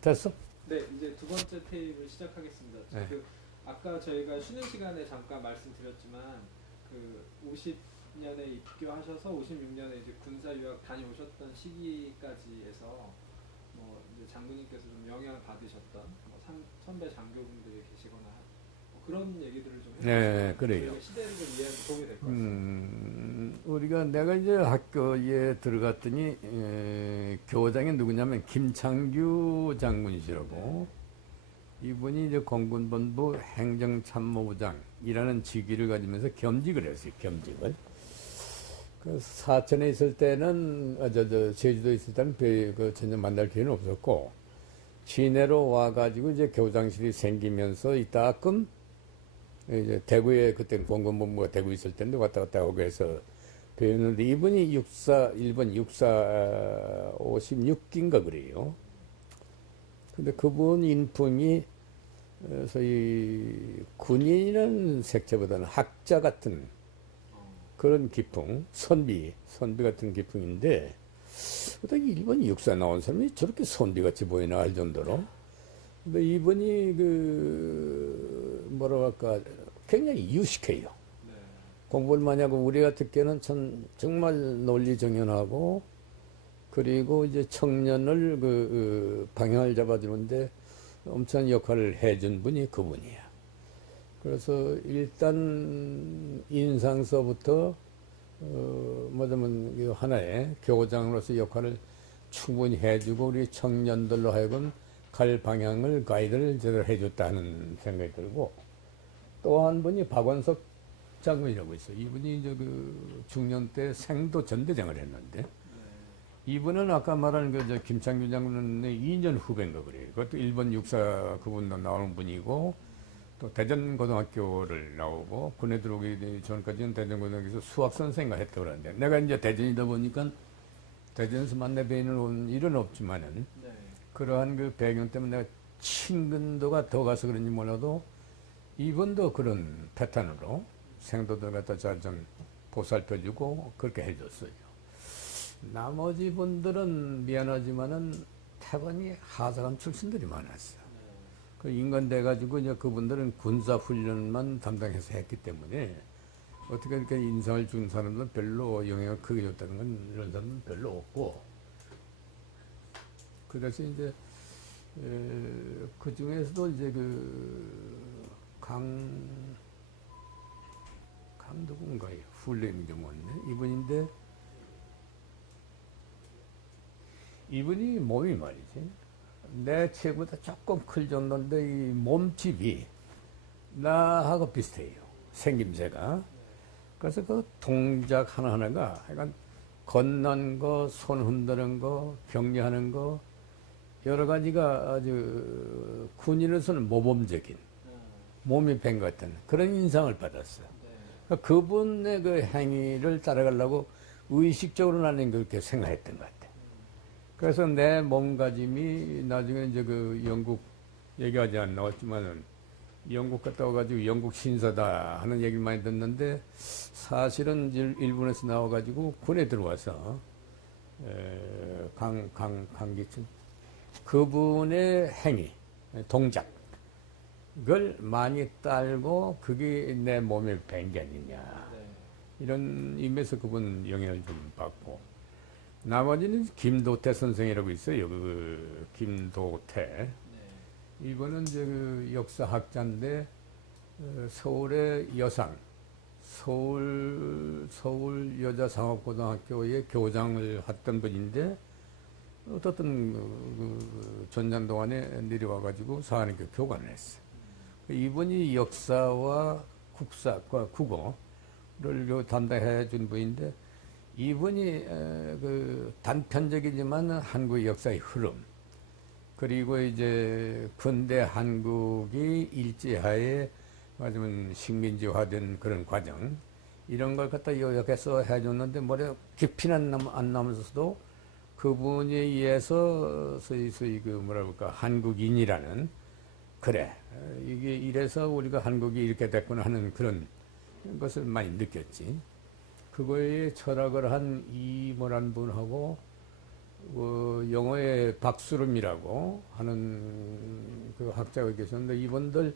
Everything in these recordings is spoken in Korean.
됐어? 네, 이제 두 번째 테이블 시작하겠습니다. 네. 아까 저희가 쉬는 시간에 잠깐 말씀드렸지만 그 50년에 입교하셔서 56년에 이제 군사 유학 다녀오셨던 시기까지 해서 뭐 이제 장군님께서 좀 영향을 받으셨던 뭐 선배 장교분들이 계시거나 뭐 그런 얘기들을 좀 해주시면 네, 그래요. 저희가 시대를 좀 이해하는 도움이 될 것 같습니다. 우리가 내가 이제 학교에 들어갔더니 교장이 누구냐면 김창규 장군이시라고. 이분이 이제 공군본부 행정참모부장이라는 직위를 가지면서 겸직을 했어요. 겸직을. 그 사천에 있을 때는 제주도에 있을 때는 전혀 만날 기회는 없었고, 시내로 와가지고 이제 교장실이 생기면서 이따끔 이제 대구에 그때 공군본부가 대구 있을 때인데 왔다 갔다 하고 해서 배웠는데, 이분이 일본 육사 56기인가 그래요. 근데 그분 인품이 소위 군인이라는 색채보다는 학자 같은 그런 기풍, 선비 같은 기풍인데, 어떻게 일본 육사 나온 사람이 저렇게 선비같이 보이나 할 정도로. 근데 이분이 뭐라고 할까, 굉장히 유식해요. 네. 공부를 많이 하고, 우리가 듣기에는 정말 논리정연하고, 그리고 이제 청년을 방향을 잡아주는데 엄청난 역할을 해준 분이 그분이야. 그래서 일단 인상서부터 뭐냐면 하나의 교장으로서 역할을 충분히 해주고 우리 청년들로 하여금 갈 방향을 가이드를 제대로 해줬다는 생각이 들고, 또 한 분이 박원석 장군이라고 있어요. 이분이 이제 중년 때 생도 전대장을 했는데, 이분은 아까 말한 김창규 장군의 2년 후배인가 그래요. 그것도 일본 육사 그분도 나오는 분이고, 또 대전고등학교를 나오고, 군에 들어오기 전까지는 대전고등학교에서 수학선생을 했다고 그러는데, 내가 이제 대전이다 보니까 대전에서 만나 뵈는 온 일은 없지만은, 네. 그러한 배경 때문에 내가 친근도가 더 가서 그런지 몰라도, 이분도 그런 패턴으로 생도들 갖다 잘 좀 보살펴주고 그렇게 해줬어요. 나머지 분들은 미안하지만은 태반이 하사관 출신들이 많았어요. 그 인간 돼가지고 이제 그분들은 군사 훈련만 담당해서 했기 때문에 어떻게 이렇게 인상을 준 사람들은 별로 영향을 크게 줬다는 건 이런 사람은 별로 없고, 그래서 이제 그 중에서도 이제 강 누군가요? 풀네임이 좀 없네. 이분이 몸이 말이지, 내 체구보다 조금 클 정도인데 이 몸집이 나하고 비슷해요. 생김새가. 그래서 그 동작 하나하나가 약간 걷는 거, 손 흔드는 거, 격려하는 거, 여러 가지가 아주 군인으로서는 모범적인, 몸이 밴 것 같은 그런 인상을 받았어요. 그러니까 그분의 그 행위를 따라가려고 의식적으로 나는 그렇게 생각했던 것 같아요. 그래서 내 몸가짐이 나중에 이제 영국 얘기하지 않 나왔지만은 영국 갔다 와가지고 영국 신사다 하는 얘기를 많이 듣는데, 사실은 일본에서 나와가지고 군에 들어와서 강기춘 그분의 행위, 동작을 많이 따르고 그게 내 몸에 밴 게 아니냐, 이런 의미에서 그분 영향을 좀 받고, 나머지는 김도태 선생이라고 있어요. 김도태. 이분은 이제 역사학자인데 서울의 여상, 서울 여자상업고등학교의 교장을 했던 분인데, 어떻든 전년 동안에 내려와가지고 사관학교 교관을 했어요. 이분이 역사와 국어를 담당해 준 분인데, 이분이 단편적이지만 한국 역사의 흐름, 그리고 이제 근대 한국이 일제하에 맞으면 식민지화된 그런 과정, 이런 걸 갖다 요약해서 해줬는데, 뭐래 깊이는 안 나면서도 그분에 의해서 소위 뭐랄까 한국인이라는, 그래 이게 이래서 우리가 한국이 이렇게 됐구나 하는 그런 것을 많이 느꼈지. 그거에 철학을 한 이모란 분하고 영어의 이제 박수름이라고 하는 그 학자가 계셨는데 이분들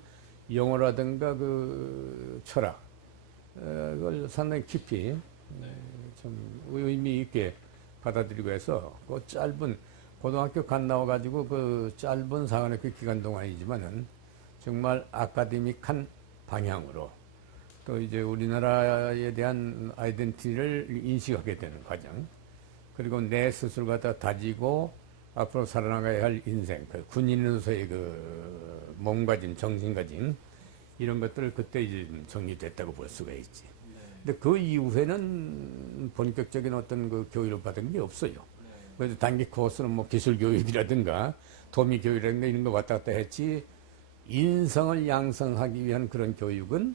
영어라든가 그 철학 그걸 상당히 깊이 좀 의미 있게 받아들이고 해서 그 짧은 고등학교 간 나와가지고 그 짧은 사관학교 기간 동안이지만은 정말 아카데믹한 방향으로 또 이제 우리나라에 대한 아이덴티티를 인식하게 되는 과정 그리고 내 스스로 갖다 다지고 앞으로 살아나가야 할 인생 그 군인으로서의 그 몸가짐 정신가짐 이런 것들을 그때 이제 정리됐다고 볼 수가 있지. 근데 그 이후에는 본격적인 어떤 그 교육을 받은 게 없어요. 그래서 단기 코스는 뭐 기술 교육이라든가 도미 교육이라든가 이런 거 왔다 갔다 했지 인성을 양성하기 위한 그런 교육은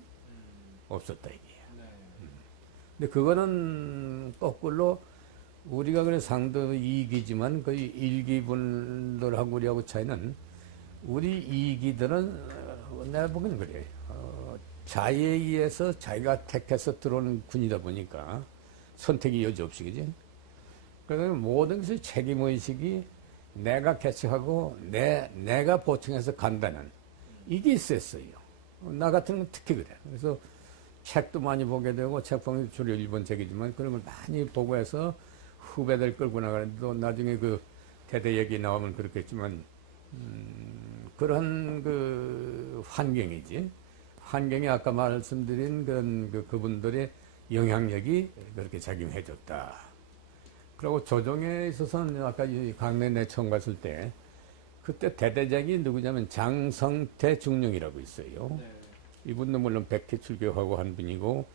없었다 이게요. 근데 그거는 거꾸로 우리가 그래 상도 이기지만 거의 일기분들하고 우리하고 차이는 우리 이기들은 내가 보기엔 그래요. 자에 의해서 자기가 택해서 들어오는 군이다 보니까 선택이 여지없이 그지. 그래서 모든 것의 책임의식이 내가 개척하고 내가 보충해서 간다는 이게 있었어요. 나 같은 건 특히 그래. 그래서 책도 많이 보게 되고 책 보면 주로 일본 책이지만 그런 걸 많이 보고 해서 후배들 끌고 나가는데 또 나중에 그 대대 얘기 나오면 그렇겠지만 그런 그 환경이지. 환경이 아까 말씀드린 그분들의 영향력이 그렇게 작용해줬다. 그리고 조정에 있어서는 아까 이 강내 내청 갔을 때 그때 대대장이 누구냐면 장성태 중령이라고 있어요. 이분도 물론 백회 출교하고 한 분이고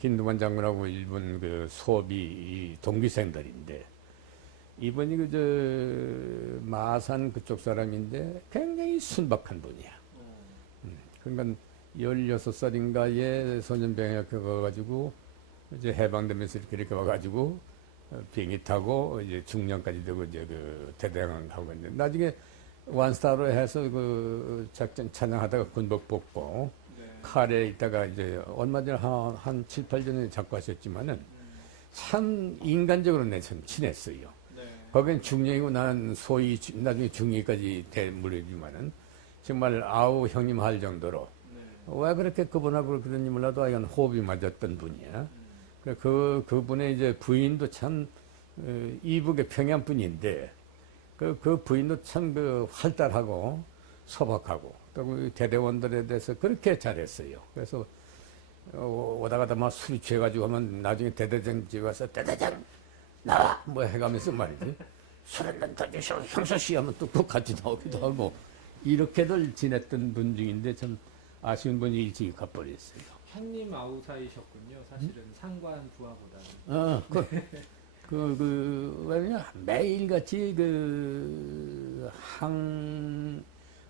김두관 장군하고 일본 그 소비 동기생들인데 이분이 그저 마산 그쪽 사람인데 굉장히 순박한 분이야. 그러니까 16살인가에 소년병약해 가가지고 이제 해방되면서 이렇게 와가지고 비행기 타고 이제 중령까지 되고 이제 그 대대장을 하고 있는데 나중에 완스타로 해서 그 작전 찬양하다가 군복 벗고 칼에 있다가 이제 얼마 전에 한 7, 8년에 잡고 하셨지만은 참 인간적으로 내 참 친했어요. 거긴 중령이고 나는 소위 나중에 중위까지 대물이지만은 정말 아우 형님 할 정도로 왜 그렇게 그분하고 그런지 몰라도 하여간 호흡이 맞았던 분이야. 그분의 이제 부인도 참 이북의 평양 분인데 그 부인도 참 그 활달하고 소박하고 또 그 대대원들에 대해서 그렇게 잘했어요. 그래서 오다 가다 막 술이 취해가지고 하면 나중에 대대장 집에 와서 대대장 나와 뭐 해가면서 말이지 술 한잔 더 주시오 형수씨 하면 또 같이 나오기도 하고 이렇게들 지냈던 분 중인데 참 아쉬운 분이 일찍 가버렸어요. 형님 아우사이셨군요. 사실은 상관 부하보다는. 왜냐 매일같이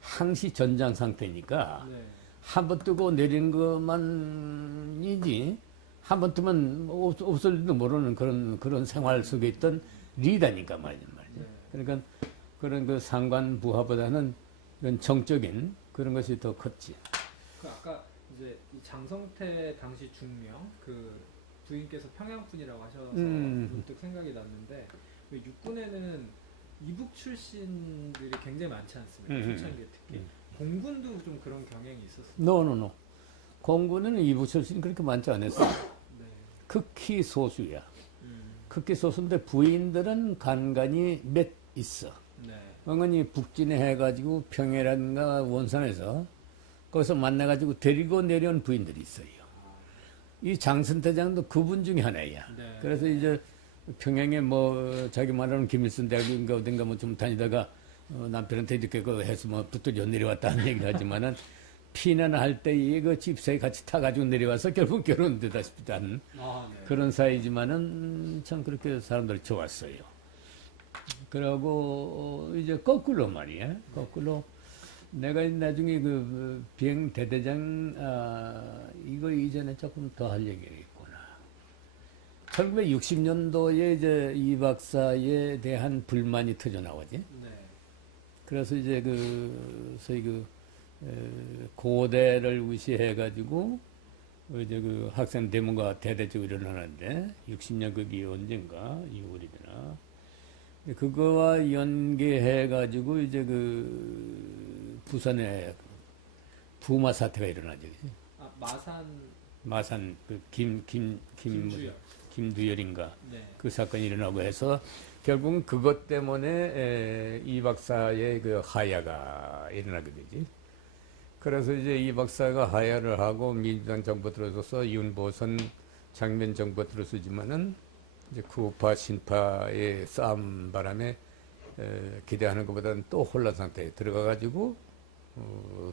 항시 전장 상태니까 한 번 뜨고 내리는 것만이지 한 번 뜨면 없을지도 모르는 그런 생활 속에 있던 리더니까 말이죠. 그러니까 그런 그 상관 부하보다는 이런 정적인 그런 것이 더 컸지. 그 아까 이제 이 장성태 당시 중령 그 부인께서 평양 분이라고 하셔서 문득 생각이 났는데 육군에는 이북 출신들이 굉장히 많지 않습니까? 초창기에 특히 공군도 좀 그런 경향이 있었어요. 노. 공군은 이북 출신이 그렇게 많지 않았어. 극히 소수야. 극히 소수인데 부인들은 간간이 몇 있어. 어머니 북진해 해가지고 평해라든가 원산에서 거기서 만나가지고 데리고 내려온 부인들이 있어요. 이 장선대장도 그분 중에 하나야. 그래서 이제 평양에 뭐 자기 말하는 김일성 대학인가 어딘가 뭐 좀 다니다가 남편한테 이렇게 그 해서 뭐 붙들려 내려왔다는 얘기를 하지만은 피난할 때 이거 집사에 같이 타가지고 내려와서 결국 결혼되다시피 한 그런 사이지만은 참 그렇게 사람들 좋았어요. 그러고 이제 거꾸로 말이야. 거꾸로 내가 나중에 그 비행 대대장 이거 이전에 조금 더 할 얘기가 있구나. 1960년도에 이제 이 박사에 대한 불만이 터져 나오지. 그래서 이제 소위 고대를 무시해 가지고 이제 그 학생 데모가 대대적으로 일어나는데 60년 그게 언젠가 2월이나 그거와 연계해가지고 이제 그 부산에 부마 사태가 일어나죠. 그지? 아, 마산 그 김주열. 김두열인가 네. 그 사건이 일어나고 해서 결국은 그것 때문에 이 박사의 그 하야가 일어나게 되지. 그래서 이제 이 박사가 하야를 하고 민주당 정부 들어서서 윤보선 장면 정부 들어서지만은 이제 구파 신파의 싸움 바람에 기대하는 것보다는 또 혼란 상태에 들어가가지고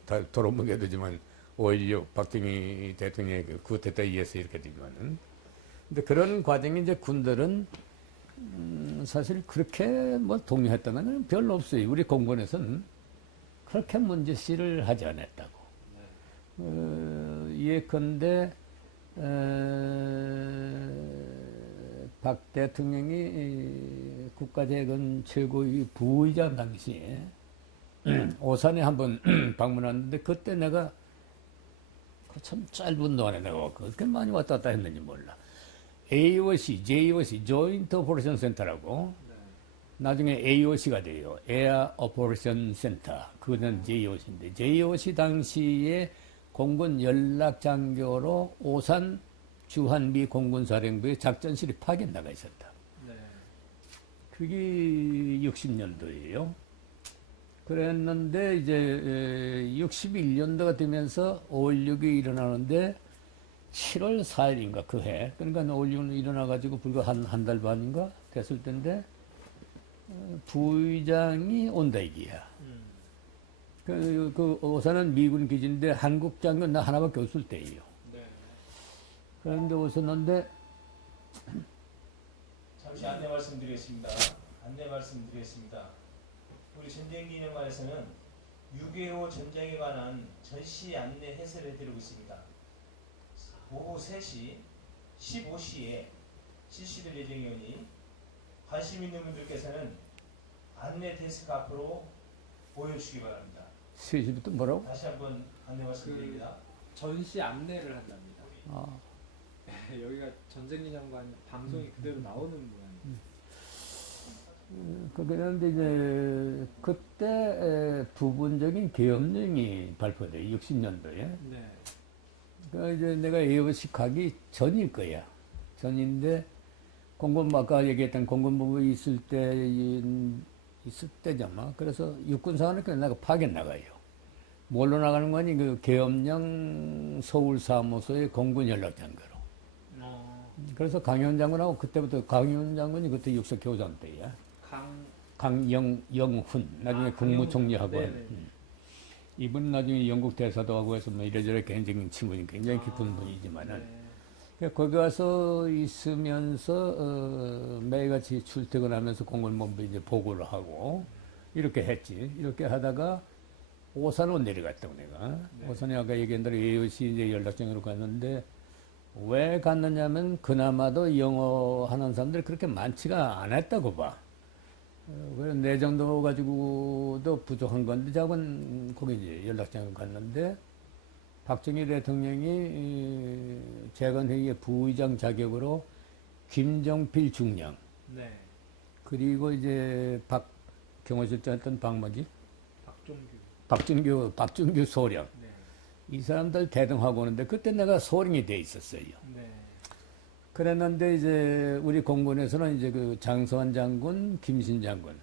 다 도로먹게 되지만 5.16 박정희 대통령의 그 쿠데타에 의해서 이렇게 되지만은 근데 그런 과정에 이제 군들은 사실 그렇게 뭐 동요했다는 건 별로 없어요. 우리 공군에서는 그렇게 문제시를 하지 않았다고. 예컨대 박 대통령이 국가재건 최고위 부의장 당시에 오산에 한번 방문했는데 그때 내가 참 짧은 동안에 내가 그렇게 많이 왔다 갔다 했는지 몰라. AOC, JOC, 조인트 오퍼레이션 센터라고 나중에 AOC가 돼요. 에어 오퍼레이션 센터. 그거는 JOC인데 JOC 당시에 공군 연락장교로 오산 주한미 공군사령부의 작전실이 파견 나가 있었다. 네. 그게 60년도예요. 그랬는데 이제 61년도가 되면서 5.16이 일어나는데 7월 4일인가 그 해. 그러니까 5.16이 일어나가지고 불과 한 달 반인가 됐을 텐데 부의장이 온다 이기야. 그 오산은 미군 기지인데 한국 장군 나 하나밖에 없을 때예요. 네. 그런데 오셨는데 잠시 안내 말씀드리겠습니다. 우리 전쟁기념관에서는 6.25 전쟁에 관한 전시 안내 해설을 해드리고 있습니다. 오후 3시 15시에 실시될 예정이오니 관심 있는 분들께서는 안내 데스크 앞으로 모여주시기 바랍니다. 3시부터 뭐라고? 다시 한번 안내 말씀드립니다. 전시 안내를 한답니다. 아, 여기가 전쟁기념관 방송이 그대로 나오는 모양이에요. 그런데 이제 그때 부분적인 계엄령이 발표돼 60년도에. 네. 그 이제 내가 AOC 가기 전일 거야. 전인데 공군 아까 얘기했던 공군본부 있을 때잖아. 그래서 육군사관학교 내가 파견 나가요. 뭘로 나가는 거니? 그 계엄령 서울사무소의 공군 연락장교로. 그래서 강현 장군하고 그때부터 강현 장군이 그때 육사교장 때야. 강영훈 나중에 국무총리하고 이분 나중에 영국 대사도 하고 해서 뭐 이래저래 개인적인 친분이 굉장히 깊은 분이지만은 거기 가서 있으면서 매일같이 출퇴근하면서 공군본부 이제 보고를 하고 이렇게 했지. 이렇게 하다가 오산으로 내려갔다고 내가. 오산에 아까 얘기한 대로 AOC 이제 연락장으로 갔는데 왜 갔느냐면 그나마도 영어 하는 사람들이 그렇게 많지가 않았다고 봐. 그래서 내 정도 가지고도 부족한 건데 자고는 거기 이제 연락장을 갔는데 박정희 대통령이 재건회의의 부의장 자격으로 김정필 중령 네. 그리고 이제 경호실장 했던 박마기 박종규. 박준규 소령 네. 이 사람들 대동하고 오는데 그때 내가 소령이 돼 있었어요. 네. 그랬는데 이제 우리 공군에서는 이제 그 장서환 장군, 김신 장군이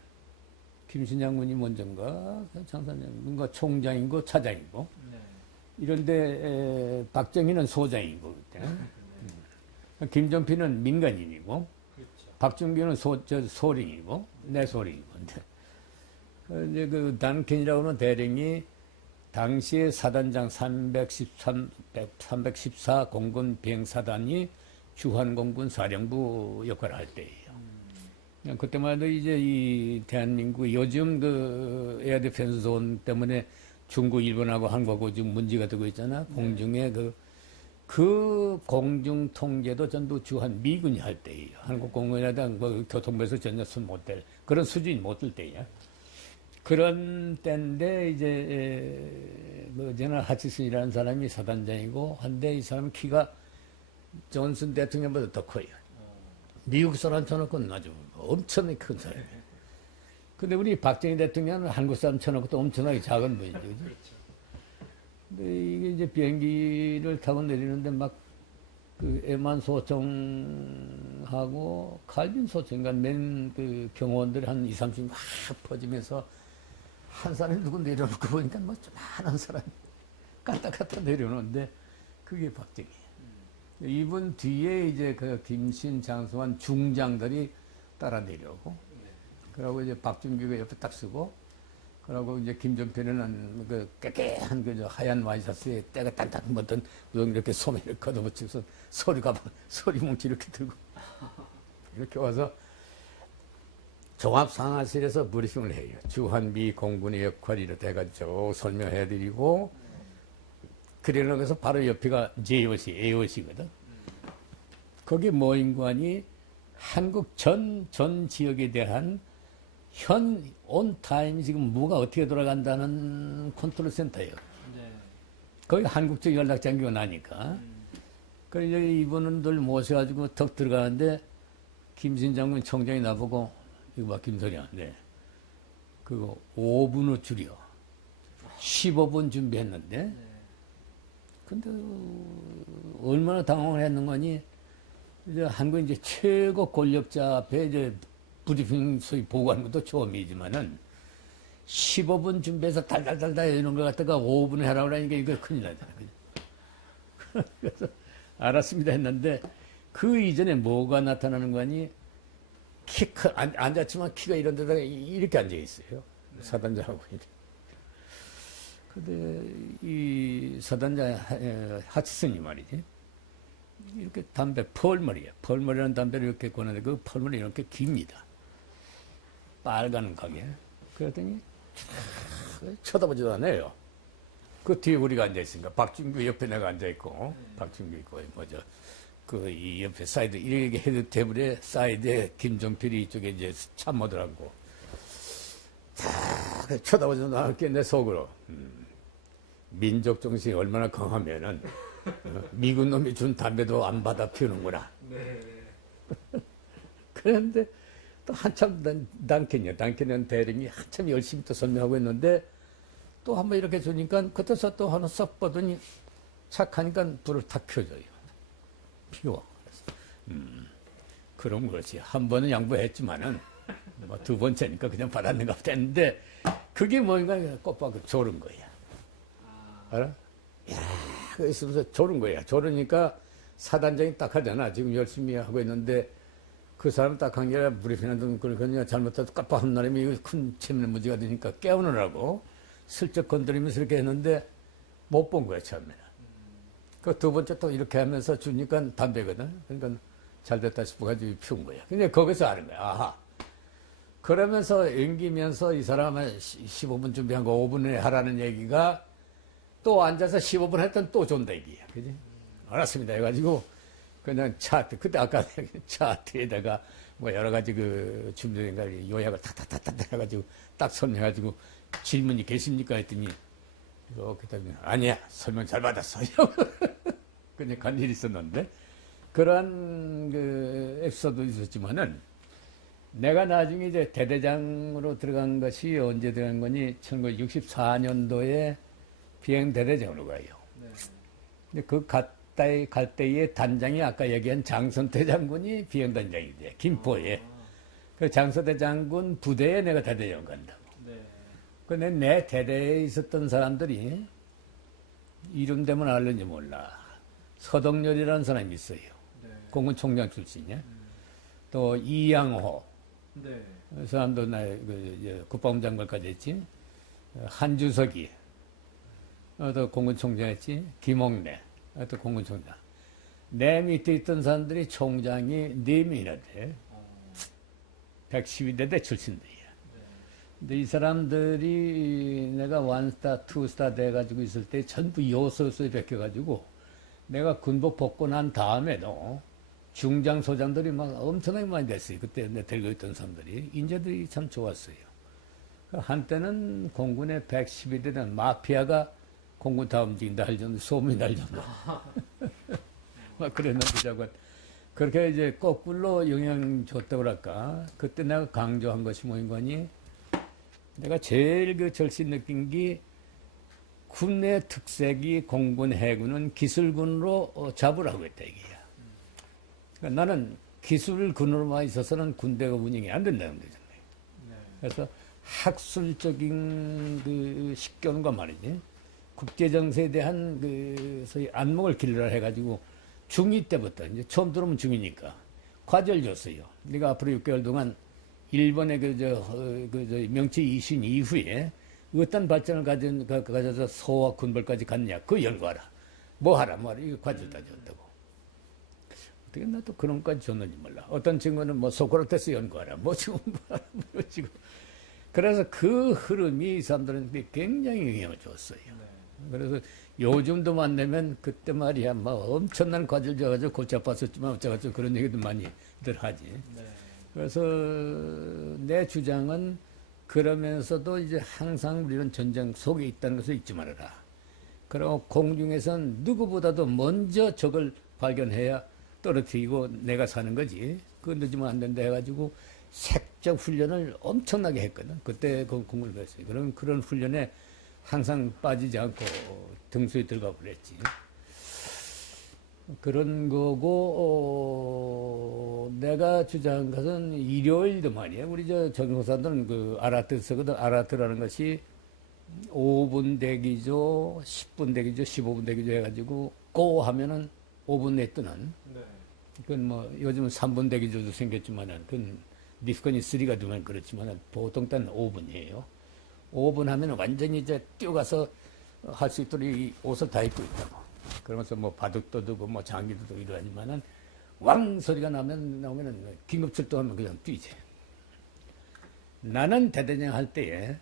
먼저인가, 장서환 장군가 총장이고 차장이고, 네. 이런데 박정희는 소장이고 그때, 김정필은 민간인이고, 그렇죠. 박준규는 소령이고, 내 소령이고, 이제 그 단켄이라고 하는 대령이 당시에 사단장 314 공군 비행사단이 주한공군 사령부 역할을 할 때예요. 그때만 해도 이제 이 대한민국 요즘 그 에어 디펜스 존 때문에 중국, 일본하고 한국하고 지금 문제가 되고 있잖아. 공중에 그 공중 통제도 전부 주한 미군이 할 때예요. 한국 공군이라든 뭐 교통부에서 전혀 손 못 댈 그런 수준이 못 될 때야. 그런 때인데 이제 뭐 제너럴 하치슨이라는 사람이 사단장이고 한데 이 사람 키가 존슨 대통령보다 더 커요. 미국 사람 쳐놓고는 아주 엄청나게 큰 사람이에요. 근데 우리 박정희 대통령은 한국 사람 쳐놓고 또 엄청나게 작은 분이죠. 그죠? 그렇죠. 근데 이게 이제 비행기를 타고 내리는데 막 그 에만 소총하고 칼빈 소총, 그러니까 맨그 경호원들이 한 20, 30막 퍼지면서 한 사람이 누구 내려놓고 보니까 뭐 조만한 사람이 까딱까딱 내려오는데 그게 박정희예요. 이분 뒤에 이제 그 김신, 장성환 중장들이 따라 내려오고, 네. 그러고 이제 박준규가 옆에 딱 쓰고, 그러고 이제 김정필은 그 깨끗한 그 하얀 와이셔츠에 때가 딱딱 묻던 이렇게 소매를 걷어붙여서 소리 뭉치 이렇게 들고 이렇게 와서 종합상하실에서 브리핑을 해요. 주한미 공군의 역할이 이렇게 해가지고 설명해드리고, 그러면서 바로 옆에가 JOC, AOC거든. 거기 모임관이 한국 전 지역에 대한 온타임 지금 뭐가 어떻게 돌아간다는 컨트롤 센터예요. 네. 거기 한국 쪽 연락 장기가 나니까. 그래서 이분들 모셔가지고 턱 들어가는데 김신 장군 총장이 나보고 이거 봐 김소리야. 네. 그거 5분을 줄여. 15분 준비했는데. 네. 근데 얼마나 당황을 했는 거니? 이제 한국 이제 최고 권력자 앞에 이제 브리핑 소위 보고하는 것도 처음이지만은 15분 준비해서 달달달달 이런 거 갖다가 5분 해라고 하니까 이거 큰일 나잖아. 그래서 알았습니다 했는데 그 이전에 뭐가 나타나는 거니? 앉았지만 키가 이런 데다가 이렇게 앉아 있어요. 네. 사단장하고 이렇게. 근데 이 사단장 하치슨이 말이지. 이렇게 담배, 펄머리야. 펄머리라는 담배를 이렇게 꺼내는데 그 펄머리 이렇게 깁니다. 빨간 가게. 그랬더니 쳐다보지도 않아요. 그 뒤에 우리가 앉아있으니까 박준규 옆에 내가 앉아있고 박준규 있고 뭐죠. 그 이 옆에 사이드 이렇게 헤드 테이블에 사이드에 김종필이 이쪽에 이제 참모들하고 다 쳐다보지도 않을게 내 속으로 민족 정신이 얼마나 강하면은 미군 놈이 준 담배도 안 받아 피우는구나. 네. 그런데 또 한참 단켄이요. 대령이 한참 열심히 또 설명하고 있는데 또 한번 이렇게 주니까 그때서 또 하나 썩 보더니 착하니까 불을 탁 켜줘요. 피워. 그럼 그렇지. 한 번은 양보했지만은 뭐 두 번째니까 그냥 받았는가 보다 했는데 그게 뭔가 꽃밭 조른 거야. 알아? 야, 그 있으면서 조른 거야. 조르니까 사단장이 딱 하잖아. 지금 열심히 하고 있는데 그 사람 딱 한 게 아니라 브리핑하던 걸 그냥 잘못해서 깜빡한 날이면 이거 큰 체면 문제가 되니까 깨우느라고 슬쩍 건드리면서 이렇게 했는데 못 본 거야, 처음에는. 그 두 번째 또 이렇게 하면서 주니까 담배거든. 그러니까 잘 됐다 싶어가지고 피운 거야. 근데 거기서 아는 거야. 아하. 그러면서 앵기면서 이 사람은 15분 준비한 거 5분에 하라는 얘기가 또 앉아서 15분 했던 또 존다 얘기야. 그지? 알았습니다. 해가지고 그냥 차트, 그때 아까 차트에다가 뭐 여러 가지 그 준비된 요약을 탁탁탁탁 해가지고 딱 설명해가지고 질문이 계십니까? 했더니 이렇게 따지면 아니야. 설명 잘 받았어. 그냥 간 일이 있었는데 그러한 그 에피소드도 있었지만은 내가 나중에 이제 대대장으로 들어간 것이 언제 들어간 거니 1964년도에 비행 대대장으로 가요. 네. 근데 그 갈 때의 단장이 아까 얘기한 장선태 장군이 비행단장이 돼. 김포에. 그 장선태 장군 부대에 내가 대대장 간다고. 네. 근데 내 대대에 있었던 사람들이 이름 되면 알는지 몰라. 서덕렬이라는 사람이 있어요. 네. 공군 총장 출신이야. 또 이양호. 네. 그 사람도 국방부 장관까지 했지. 한주석이. 또 공군 총장 했지. 김옥래. 또 공군 총장. 내 밑에 있던 사람들이 총장이 4명이나 돼. 112대대 출신들이야. 근데 이 사람들이 내가 원스타, 투스타 돼가지고 있을 때 전부 요소수에 베껴가지고 내가 군복 벗고 난 다음에도 중장, 소장들이 막 엄청나게 많이 됐어요. 그때 내가 들고 있던 사람들이. 인재들이 참 좋았어요. 한때는 공군의 112대는 마피아가 공군 다 움직인다 할 정도, 소문이 날 정도. 막 그랬는데, 자꾸. 그렇게 이제 거꾸로 영향 줬다고 할까. 그때 내가 강조한 것이 뭐인 거니? 내가 제일 그 절실 느낀 게 군의 특색이 공군, 해군은 기술군으로 잡으라고 했다 이게야. 그러니까 나는 기술군으로만 있어서는 군대가 운영이 안 된다는 거잖아요. 네. 그래서 학술적인 그 식견과 말이지 국제정세에 대한 그 소위 안목을 길러라 해가지고 중2 때부터 이제 처음 들어오면 중2니까 과제를 줬어요. 네가 앞으로 6개월 동안 일본의 그 명치 이신 이후에 어떤 발전을 가져서 소와 군벌까지 갔냐 그 연구하라. 뭐 하라 이거 과제를 다 줬다고. 어떻게 나도 그런 것까지 줬는지 몰라. 어떤 친구는 뭐 소크라테스 연구하라. 뭐 지금 뭐 지금. 그래서 그 흐름이 이 사람들한테 굉장히 영향을 줬어요. 네. 그래서 요즘도 만나면 그때 말이야 뭐 엄청난 과제를 줘가지고 골치 아팠었지만 어쩌고저쩌고 그런 얘기도 많이들 하지. 네. 그래서 내 주장은 그러면서도 이제 항상 우리는 전쟁 속에 있다는 것을 잊지 말아라. 그리고 공중에선 누구보다도 먼저 적을 발견해야 떨어뜨리고 내가 사는 거지. 그거 늦으면 안 된다 해가지고 색적 훈련을 엄청나게 했거든. 그때 그 공부를 했어요. 그럼 그런 훈련에 항상 빠지지 않고 등수에 들어가 버렸지. 그런 거고, 내가 주장한 것은 일요일도 말이야. 우리 저 전공사들은 그 아라트 쓰거든. 아라트라는 것이 5분 대기조, 10분 대기조, 15분 대기조 해가지고, 고 하면은 5분 내에 뜨는. 네. 그건 뭐, 요즘은 3분 대기조도 생겼지만은, 그건 리스컨이 3가 되면 그렇지만은, 보통 때는 5분이에요. 5분 하면 완전히 이제 뛰어가서 할 수 있도록 이 옷을 다 입고 있다고. 그러면서 뭐 바둑도 두고 뭐 장기도 두고 이러하지만은 왕 소리가 나오면은 긴급 출동하면 그냥 뛰지. 나는 대대장 할 때에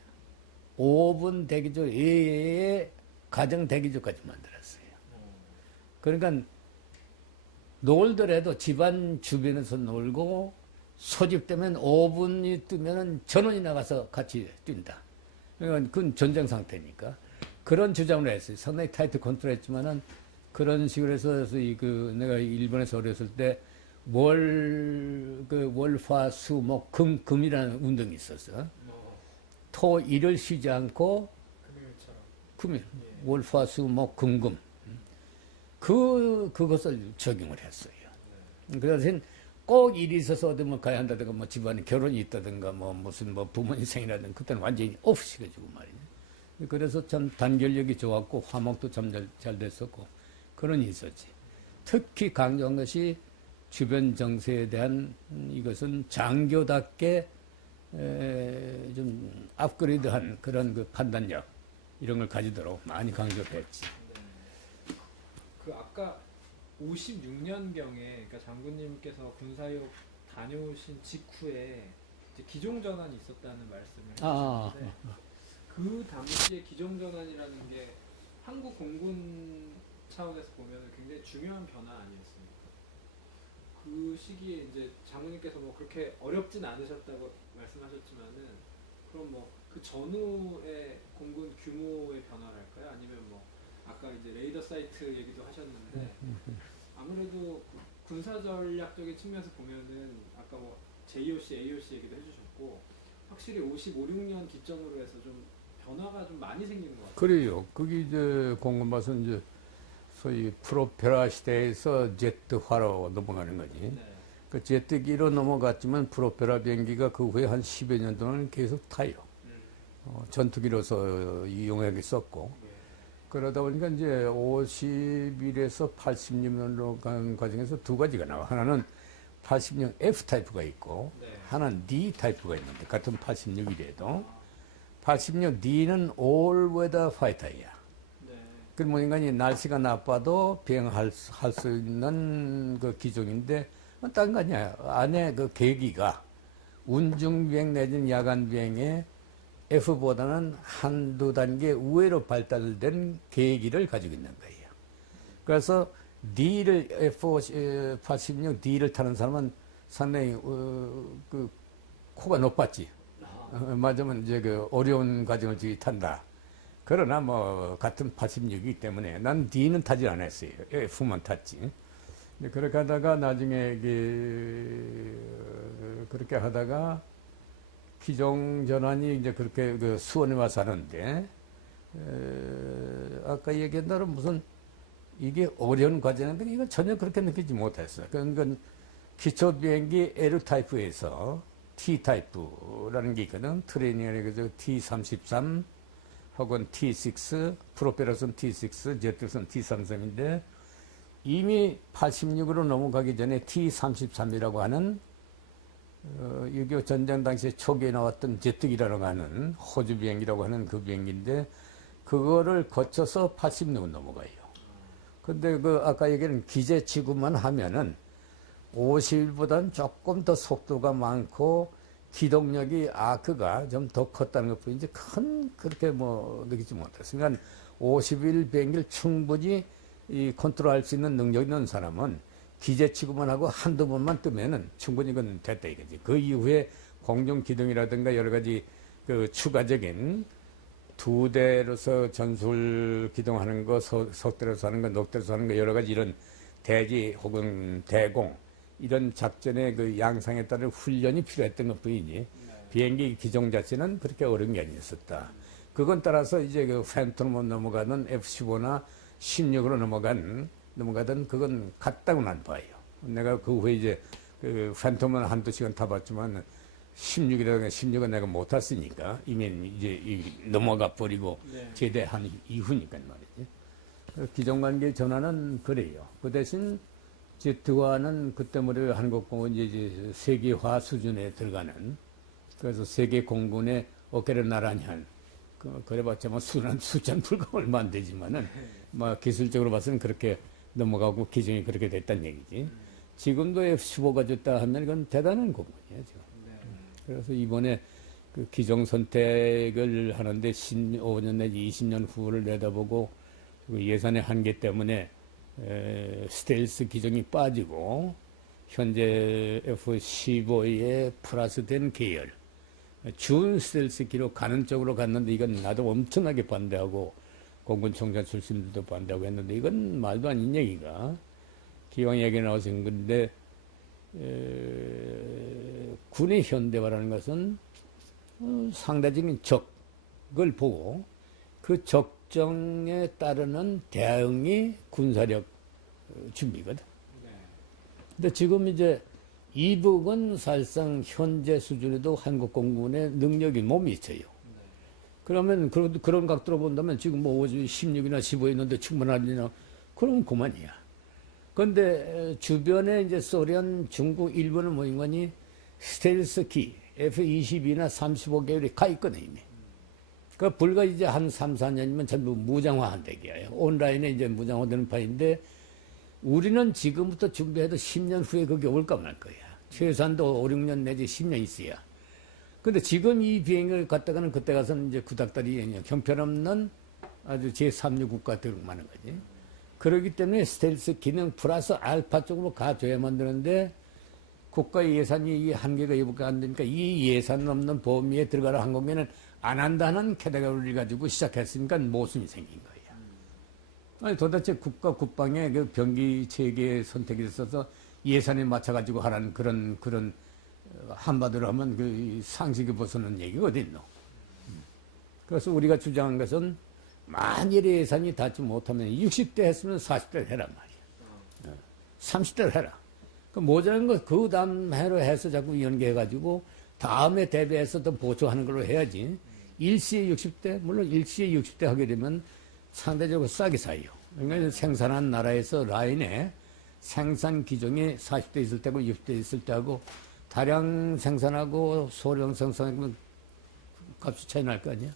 5분 대기조 외에 가정 대기조까지 만들었어요. 그러니까 놀더라도 집안 주변에서 놀고 소집되면 5분이 뜨면은 전원이 나가서 같이 뛴다. 그러니까 그건 전쟁 상태니까. 그런 주장을 했어요. 상당히 타이트 컨트롤했지만은 그런 식으로 해서 내가 일본에서 어렸을 때 월화수목 금이라는 운동이 있었어. 토 일을 쉬지 않고 금요일처럼. 금일 예. 월화수목 금금 그것을 적용을 했어요. 그래서 꼭 일이 있어서 어디 뭐 가야 한다든가 뭐 집안에 결혼이 있다든가 뭐 무슨 뭐 부모님 생이라든가 그때는 완전히 오프 시켜주고 말이야. 그래서 참 단결력이 좋았고 화목도 참 잘 됐었고 그런 일이 있었지. 특히 강조한 것이 주변 정세에 대한 이것은 장교답게 좀 업그레이드한 그런 그 판단력 이런 걸 가지도록 많이 강조를 했지. 네. 그 아까 56년경에 그러니까 장군님께서 군사역 다녀오신 직후에 이제 기종전환이 있었다는 말씀을 해주셨는데 그 당시에 기종전환이라는 게 한국 공군 차원에서 보면 굉장히 중요한 변화 아니었습니까? 그 시기에 이제 장군님께서 뭐 그렇게 어렵진 않으셨다고 말씀하셨지만은 그럼 뭐 그 전후의 공군 규모의 변화랄까요? 아니면 뭐 아까 이제 레이더 사이트 얘기도 하셨는데 아무래도 군사 전략적인 측면에서 보면은 아까 뭐 JOC, AOC 얘기도 해주셨고 확실히 55, 6년 기점으로 해서 좀 변화가 좀 많이 생기는 것 같아요. 그래요. 그게 이제 공군맛은 이제 소위 프로펠러 시대에서 제트화로 넘어가는 거지. 네. 그 제트기로 넘어갔지만 프로펠러 비행기가 그 후에 한 10여 년 동안 계속 타요. 전투기로서 이용하게 썼고. 예. 그러다 보니까 이제 51에서 86년으로 간 과정에서 두 가지가 나와. 하나는 86 F 타입가 있고, 네. 하나는 D 타입가 있는데, 같은 86이라도. 86D는 All Weather Fighter이야. 네. 그 뭐 인간이 날씨가 나빠도 비행할 수 있는 그 기종인데, 딴 거 아니야. 안에 그 계기가 운중비행 내지는 야간비행에 F보다는 한두 단계 우회로 발달된 계기를 가지고 있는 거예요. 그래서 D를, F86D를 타는 사람은 상당히, 그, 코가 높았지. 맞으면 이제 그 어려운 과정을 탄다. 그러나 뭐, 같은 86이기 때문에 난 D는 타지 않았어요. F만 탔지. 그렇게 하다가 나중에 그렇게 하다가 기종 전환이 이제 그렇게 그 수원에 와서 하는데, 아까 얘기한 대로 무슨 이게 어려운 과제인데 이건 전혀 그렇게 느끼지 못했어요. 그러니까 기초 비행기 L 타입에서 T 타입라는 게 있거든. 트레이닝에 그 T33 혹은 T6, 프로펠러선 T6, 제트선 T33인데 이미 86으로 넘어가기 전에 T33이라고 하는 6.25 전쟁 당시에 초기에 나왔던 제트기라고 하는 호주 비행기라고 하는 그 비행기인데 그거를 거쳐서 86은 넘어가요. 근데 그 아까 얘기한 기재치구만 하면은 50보다는 조금 더 속도가 많고 기동력이 아크가 좀 더 컸다는 것 뿐이지 큰 그렇게 뭐 느끼지 못했어요. 그러니까 51 비행기를 충분히 이 컨트롤할 수 있는 능력 있는 사람은 기재치구만 하고 한두 번만 뜨면은 충분히 그건 됐다 이거지. 그 이후에 공중 기동이라든가 여러 가지 그 추가적인 두 대로서 전술 기동하는 거, 석대로서 하는 거, 넉대로서 하는 거 여러 가지 이런 대지 혹은 대공 이런 작전의 그 양상에 따른 훈련이 필요했던 것 뿐이지 비행기 기종 자체는 그렇게 어려운 게 아니었었다. 그건 따라서 이제 그 팬텀으로 넘어가는 F-15나 16으로 넘어가던 그건 같다고 난 봐요. 내가 그 후에 이제 그 팬텀은 한두 시간 타봤지만 16이라든가 16은 내가 못 탔으니까 이미 이제 넘어가 버리고 네. 제대한 이후니까 말이지. 기종관계 전환은 그래요. 그 대신 제트화는 그때 무렵에 한국공은 이제 세계화 수준에 들어가는 그래서 세계 공군의 어깨를 나란히 한 그래봤자 뭐 수천 불가 얼마 안 되지만은 뭐 기술적으로 봐서는 그렇게 넘어가고 기종이 그렇게 됐다는 얘기지. 지금도 F-15가 됐다 하면 이건 대단한 공군이에요 지금. 그래서 이번에 그 기종 선택을 하는데 15년 내지 20년 후를 내다보고 그 예산의 한계 때문에 스텔스 기종이 빠지고 현재 F-15에 플러스된 계열 준 스텔스 기로 가는 쪽으로 갔는데 이건 나도 엄청나게 반대하고 공군총장 출신들도 반대하고 했는데 이건 말도 아닌 얘기가 기왕 얘기 나와서 한 건데 군의 현대화라는 것은 상대적인 적을 보고 그 적정에 따르는 대응이 군사력 준비거든. 근데 지금 이제 이북은 사실상 현재 수준에도 한국 공군의 능력이 못 미쳐요. 그러면 그런 각도로 본다면 지금 뭐 16이나 15 있는데 충분하느냐? 그럼 그만이야. 그런데 주변에 이제 소련, 중국, 일본은 뭐인 거니? 스텔스기 F-22나 35계열이 가 있거든 이미. 그 불과 이제 한 3, 4년이면 전부 무장화한대기예요. 온라인에 이제 무장화되는 파인데 우리는 지금부터 준비해도 10년 후에 그게 올까 말 거야. 최소한도 5, 6년 내지 10년 있어야. 근데 지금 이 비행을 갔다가는 그때 가서는 이제 구닥다리 형편없는 아주 제3류 국가 들어가는 거지. 그렇기 때문에 스텔스 기능 플러스 알파 쪽으로 가줘야만 되는데 국가 예산이 이 한계가 여부가 안 되니까 이 예산 넘는 범위에 들어가라 항공기는 안 한다는 캐다고리를 가지고 시작했으니까 모순이 생긴 거예요. 아니 도대체 국가 국방의 그 병기 체계 선택에 있어서 예산에 맞춰가지고 하라는 그런 한마디로 하면 그 상식이 벗어난 얘기가 어딨노. 그래서 우리가 주장한 것은 만일에 예산이 닿지 못하면 60대 했으면 40대 해란 말이야. 30대를 해라. 그 모자란 거 그 다음 해로 해서 자꾸 연계해가지고 다음에 대비해서 더 보충하는 걸로 해야지. 일시에 60대, 물론 일시에 60대 하게 되면 상대적으로 싸게 사요. 그러니까 생산한 나라에서 라인에 생산 기종이 40대 있을 때고 60대 있을 때하고 다량 생산하고 소량 생산하면 값이 차이 날 거 아니야?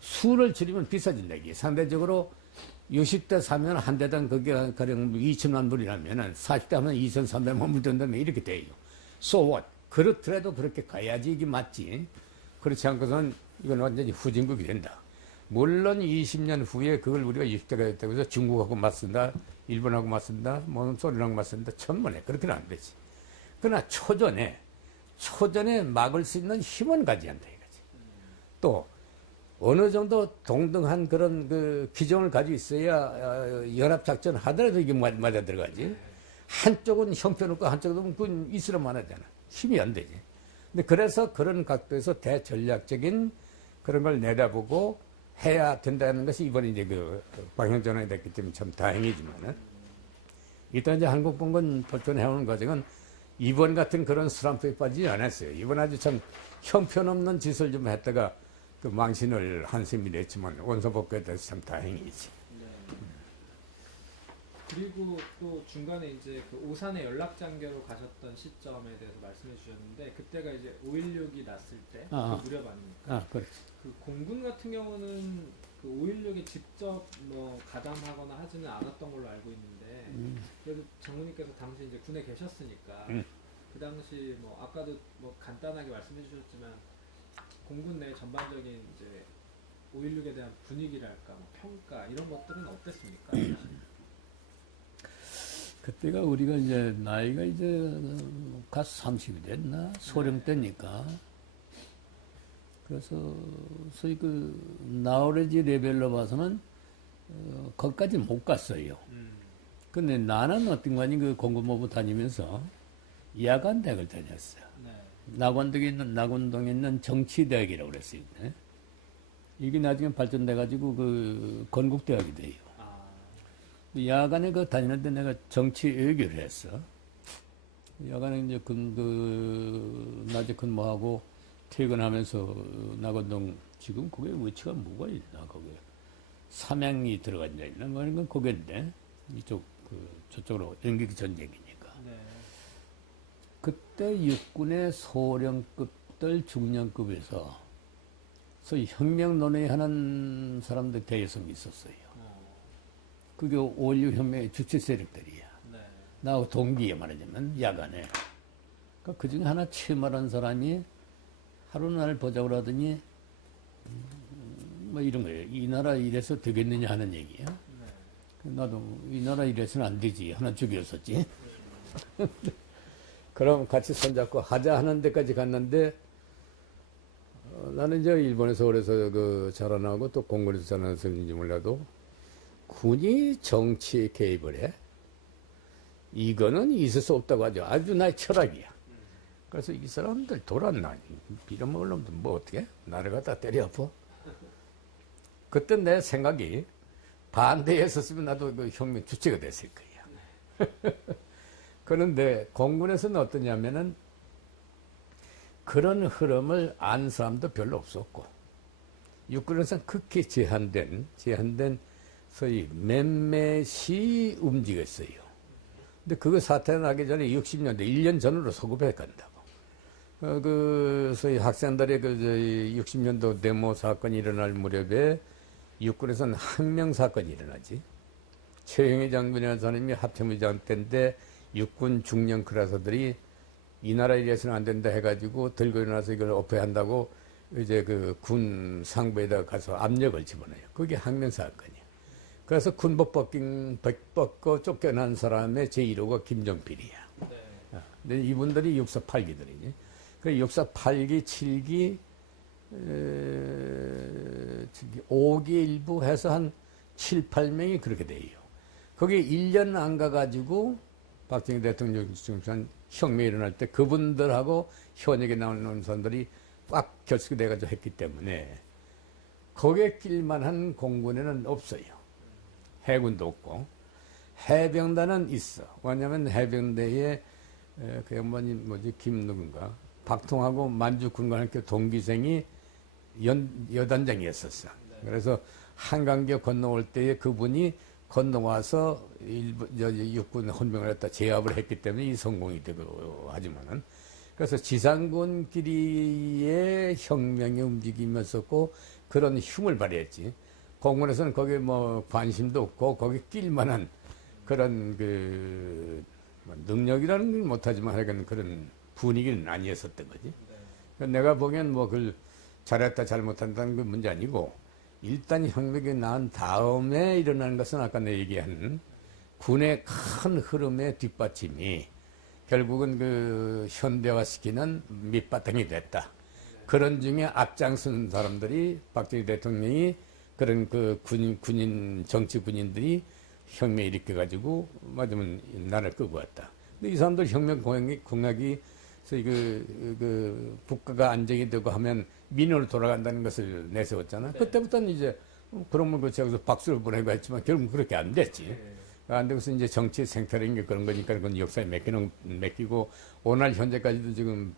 수를 줄이면 비싸진다, 이게. 상대적으로 60대 사면 한 대당 그게 가령 2천만 불이라면 40대 하면 2,300만 불 든다면 이렇게 돼요. So what? 그렇더라도 그렇게 가야지 이게 맞지. 그렇지 않고서는 이건 완전히 후진국이 된다. 물론 20년 후에 그걸 우리가 60대가 됐다고 해서 중국하고 맞선다, 일본하고 맞선다, 뭐 소련하고 맞선다, 천만에 그렇게는 안 되지. 그러나 초전에 막을 수 있는 힘은 가져야 한다 이거지. 또 어느 정도 동등한 그런 그 기종을 가지고 있어야 연합작전 하더라도 이게 맞아 들어가지. 한쪽은 형편없고 한쪽은 그건 있으려 말하잖아. 힘이 안 되지. 근데 그래서 그런 각도에서 대전략적인 그런 걸 내다보고 해야 된다는 것이 이번에 이제 그 방향 전환이 됐기 때문에 참 다행이지만은 일단 이제 한국본건 발전해오는 과정은 이번 같은 그런 슬럼프에 빠지지 않았어요. 이번 아주 참 형편없는 짓을 좀 했다가 그 망신을 한 셈이 됐지만 원소복구에 대해서 참 다행이지. 네. 그리고 또 중간에 이제 그 오산에 연락장교로 가셨던 시점에 대해서 말씀해 주셨는데 그때가 이제 5.16이 났을 때 그 무렵 아닙니까? 그렇지. 그 공군 같은 경우는 그 5.16에 직접 뭐 가담하거나 하지는 않았던 걸로 알고 있는데 그래도 장군님께서 당시 이제 군에 계셨으니까 그 당시 뭐 아까도 뭐 간단하게 말씀해 주셨지만 공군 내 전반적인 이제 5.16에 대한 분위기랄까 뭐 평가 이런 것들은 어땠습니까? 그때가 우리가 이제 나이가 이제 갓 30이 됐나 소령 때니까 그래서 소위 그 나오레지 레벨로 봐서는 거기까지 못 갔어요. 근데 나는 어떤 거니 그 공군모부 다니면서 야간 대학을 다녔어요. 네. 낙원동에 있는 정치대학이라고 그랬어요. 네? 이게 나중에 발전돼가지고 그 건국대학이 돼요. 아, 야간에 그 다니는데 내가 정치외교를 했어. 야간에 이제 낮에 근무하고 퇴근하면서 낙원동 지금 그게 위치가 뭐가 있나 거기에 삼양이 들어간 데 있나 뭐 이런 건 거기인데 이쪽 저쪽으로 연기기 전쟁이니까. 네. 그때 육군의 소령급들 중령급에서 소위 혁명 논의하는 사람들 대여성이 있었어요. 그게 5.16 혁명의 주체 세력들이야. 네. 나하고 동기에 말하자면 야간에. 그 중에 하나 최말한 사람이 하루 날 보자고 하더니 뭐 이런 거예요. 이 나라 이래서 되겠느냐 하는 얘기야. 네. 나도 이 나라 이래서는 안 되지. 하나 죽였었지. 그럼 같이 손잡고 하자 하는 데까지 갔는데 나는 이제 일본에서 그래서 그 자라나고 또 공군에서 자라나서인지 몰라도 군이 정치에 개입을 해. 이거는 있을 수 없다고 하죠. 아주 나의 철학이야. 그래서 이 사람들 돌았나. 빌어먹을 놈들 뭐 어떻게? 나를 갖다 때려 엎어. 그때 내 생각이 반대했었으면 나도 그 혁명 주체가 됐을 거야. 그런데 공군에서는 어떠냐면은 그런 흐름을 안 사람도 별로 없었고 육군에서는 극히 제한된 소위 몇몇이 움직였어요. 근데 그거 사태 나기 전에 60년대 1년 전으로 소급해 간다고. 소위 학생들의 60년도 데모 사건이 일어날 무렵에 육군에서는 항명 사건이 일어나지. 최영희 장군이라는 사람이 합참의장 때인데 육군 중령 클래서들이 이 나라 이래서는 안 된다 해가지고 들고 일어나서 이걸 오폐한다고 이제 그 군 상부에다 가서 압력을 집어넣어요. 그게 항명 사건이에요. 그래서 군복 벗고 쫓겨난 사람의 제1호가 김정필이야. 네. 근데 이분들이 육사 8기들이지. 그 육사 8기, 7기, 5기 일부 해서 한 7, 8명이 그렇게 돼요. 거기 1년 안 가가지고 박정희 대통령 중산 혁명이 일어날 때 그분들하고 현역에 나오는 사람들이 꽉 결속돼가지고 했기 때문에 거기에 낄만한 공군에는 없어요. 해군도 없고 해병단은 있어. 왜냐하면 해병대에 그 양반이 김 누군가 박통하고 만주군관학교 동기생이 여단장이었었어. 그래서 한강교 건너올 때에 그분이 건너와서 육군 헌병을 했다 제압을 했기 때문에 이 성공이 되고 하지만은 그래서 지상군끼리의 혁명의 움직임이었었고 그런 힘을 발휘했지. 공군에서는 거기에 뭐 관심도 없고 거기 낄만한 그런 능력이라는 건 못하지만 하여간 그런 분위기는 아니었었던 거지. 그러니까 내가 보기엔 뭐 그걸 잘했다 잘못한다는 건 문제 아니고 일단 혁명이 난 다음에 일어나는 것은 아까 내 얘기한 군의 큰 흐름의 뒷받침이 결국은 그 현대화시키는 밑바탕이 됐다. 그런 중에 앞장선 사람들이 박정희 대통령이 그런 그 정치 군인들이 혁명 일으켜가지고 맞으면 나라를 끌고 왔다. 근데 이 사람들 혁명 공약이 소위 그 국가가 안정이 되고 하면 민으로 돌아간다는 것을 내세웠잖아. 네. 그때부터는 이제 그런 걸 여기서 박수를 보내고 했지만 결국 그렇게 안 됐지. 네. 안 되고서 이제 정치 생태라는 게 그런 거니까 그건 역사에 맡기고 오늘 현재까지도 지금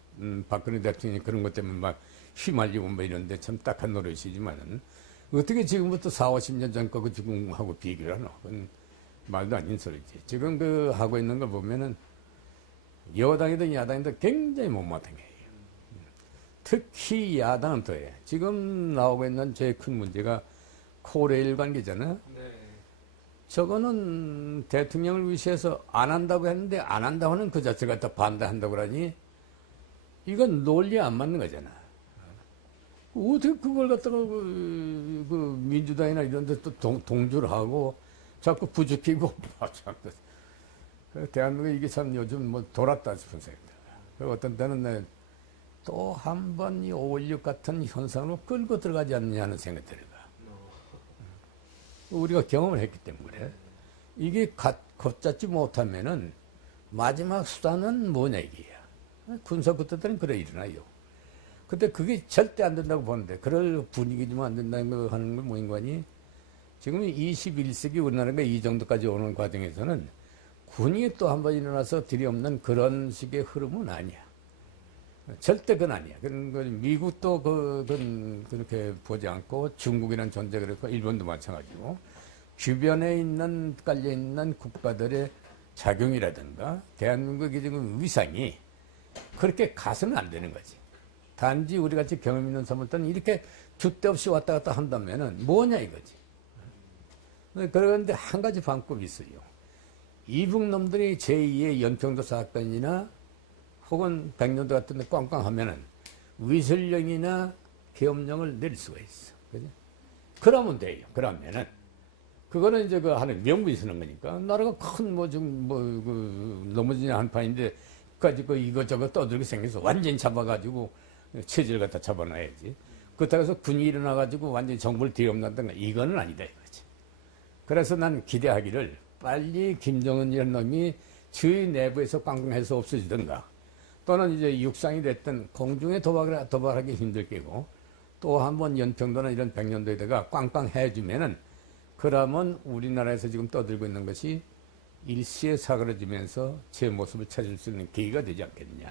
박근혜 대통령이 그런 것 때문에 막 휘말리고 뭐 이런데 참 딱한 노릇이지만은 어떻게 지금부터 40, 50년 전 거그 지금하고 비교를 하노? 그건 말도 아닌 소리지. 지금 그 하고 있는 걸 보면은 여당이든 야당이든 굉장히 못마땅해요. 특히 야당은 더해. 지금 나오고 있는 제일 큰 문제가 코레일 관계잖아. 네. 저거는 대통령을 위시해서 안 한다고 했는데 안 한다고 하는 그 자체를 갖다 반대한다고 그러니 이건 논리에 안 맞는 거잖아. 어떻게 그걸 갖다가 그 민주당이나 이런 데 또 동조를 하고 자꾸 부추기고 자꾸 대한민국 이게 참 요즘 뭐 돌았다 싶은 생각이 들어요. 어떤 때는 또 한 번 이 5.16 같은 현상으로 끌고 들어가지 않느냐는 생각이 들어요. 우리가 경험을 했기 때문에 그래. 이게 걷잡지 못하면은 마지막 수단은 뭐냐 이게야. 군사 쿠데타는 그래 일어나요. 근데 그게 절대 안 된다고 보는데 그럴 분위기지만 안 된다는 거 하는 건 뭐인 거니? 지금 21세기 우리나라가 이 정도까지 오는 과정에서는 군이 또 한 번 일어나서 들이없는 그런 식의 흐름은 아니야. 절대 그건 아니야. 미국도 그건 그렇게 보지 않고 중국이라는 존재가 그렇고 일본도 마찬가지고 주변에 있는 깔려있는 국가들의 작용이라든가 대한민국의 지금 위상이 그렇게 가서는 안 되는 거지. 단지 우리 같이 경험 있는 사람들은 이렇게 줏대 없이 왔다 갔다 한다면은 뭐냐 이거지. 그런데 한 가지 방법이 있어요. 이북 놈들이 제2의 연평도 사건이나 혹은 백년도 같은 데 꽝꽝 하면은 위설령이나 계엄령을 내릴 수가 있어. 그죠? 그러면 돼요. 그러면은. 그거는 이제 그 하는 명분이 서는 거니까. 나라가 큰 뭐 좀 넘어지냐 한 판인데, 가지고 이것저것 떠들게 생겨서 완전히 잡아가지고 체제를 갖다 잡아놔야지. 그렇다고 해서 군이 일어나가지고 완전히 정부를 뒤엎는다든가 이거는 아니다 이거지. 그래서 난 기대하기를 빨리 김정은이라는 놈이 저희 내부에서 꽝꽝해서 없어지든가 또는 이제 육상이 됐든 공중에 도발하기 힘들 게고 또 한 번 연평도나 이런 백년도에다가 꽝꽝 해주면은 그러면 우리나라에서 지금 떠들고 있는 것이 일시에 사그러지면서 제 모습을 찾을 수 있는 계기가 되지 않겠느냐.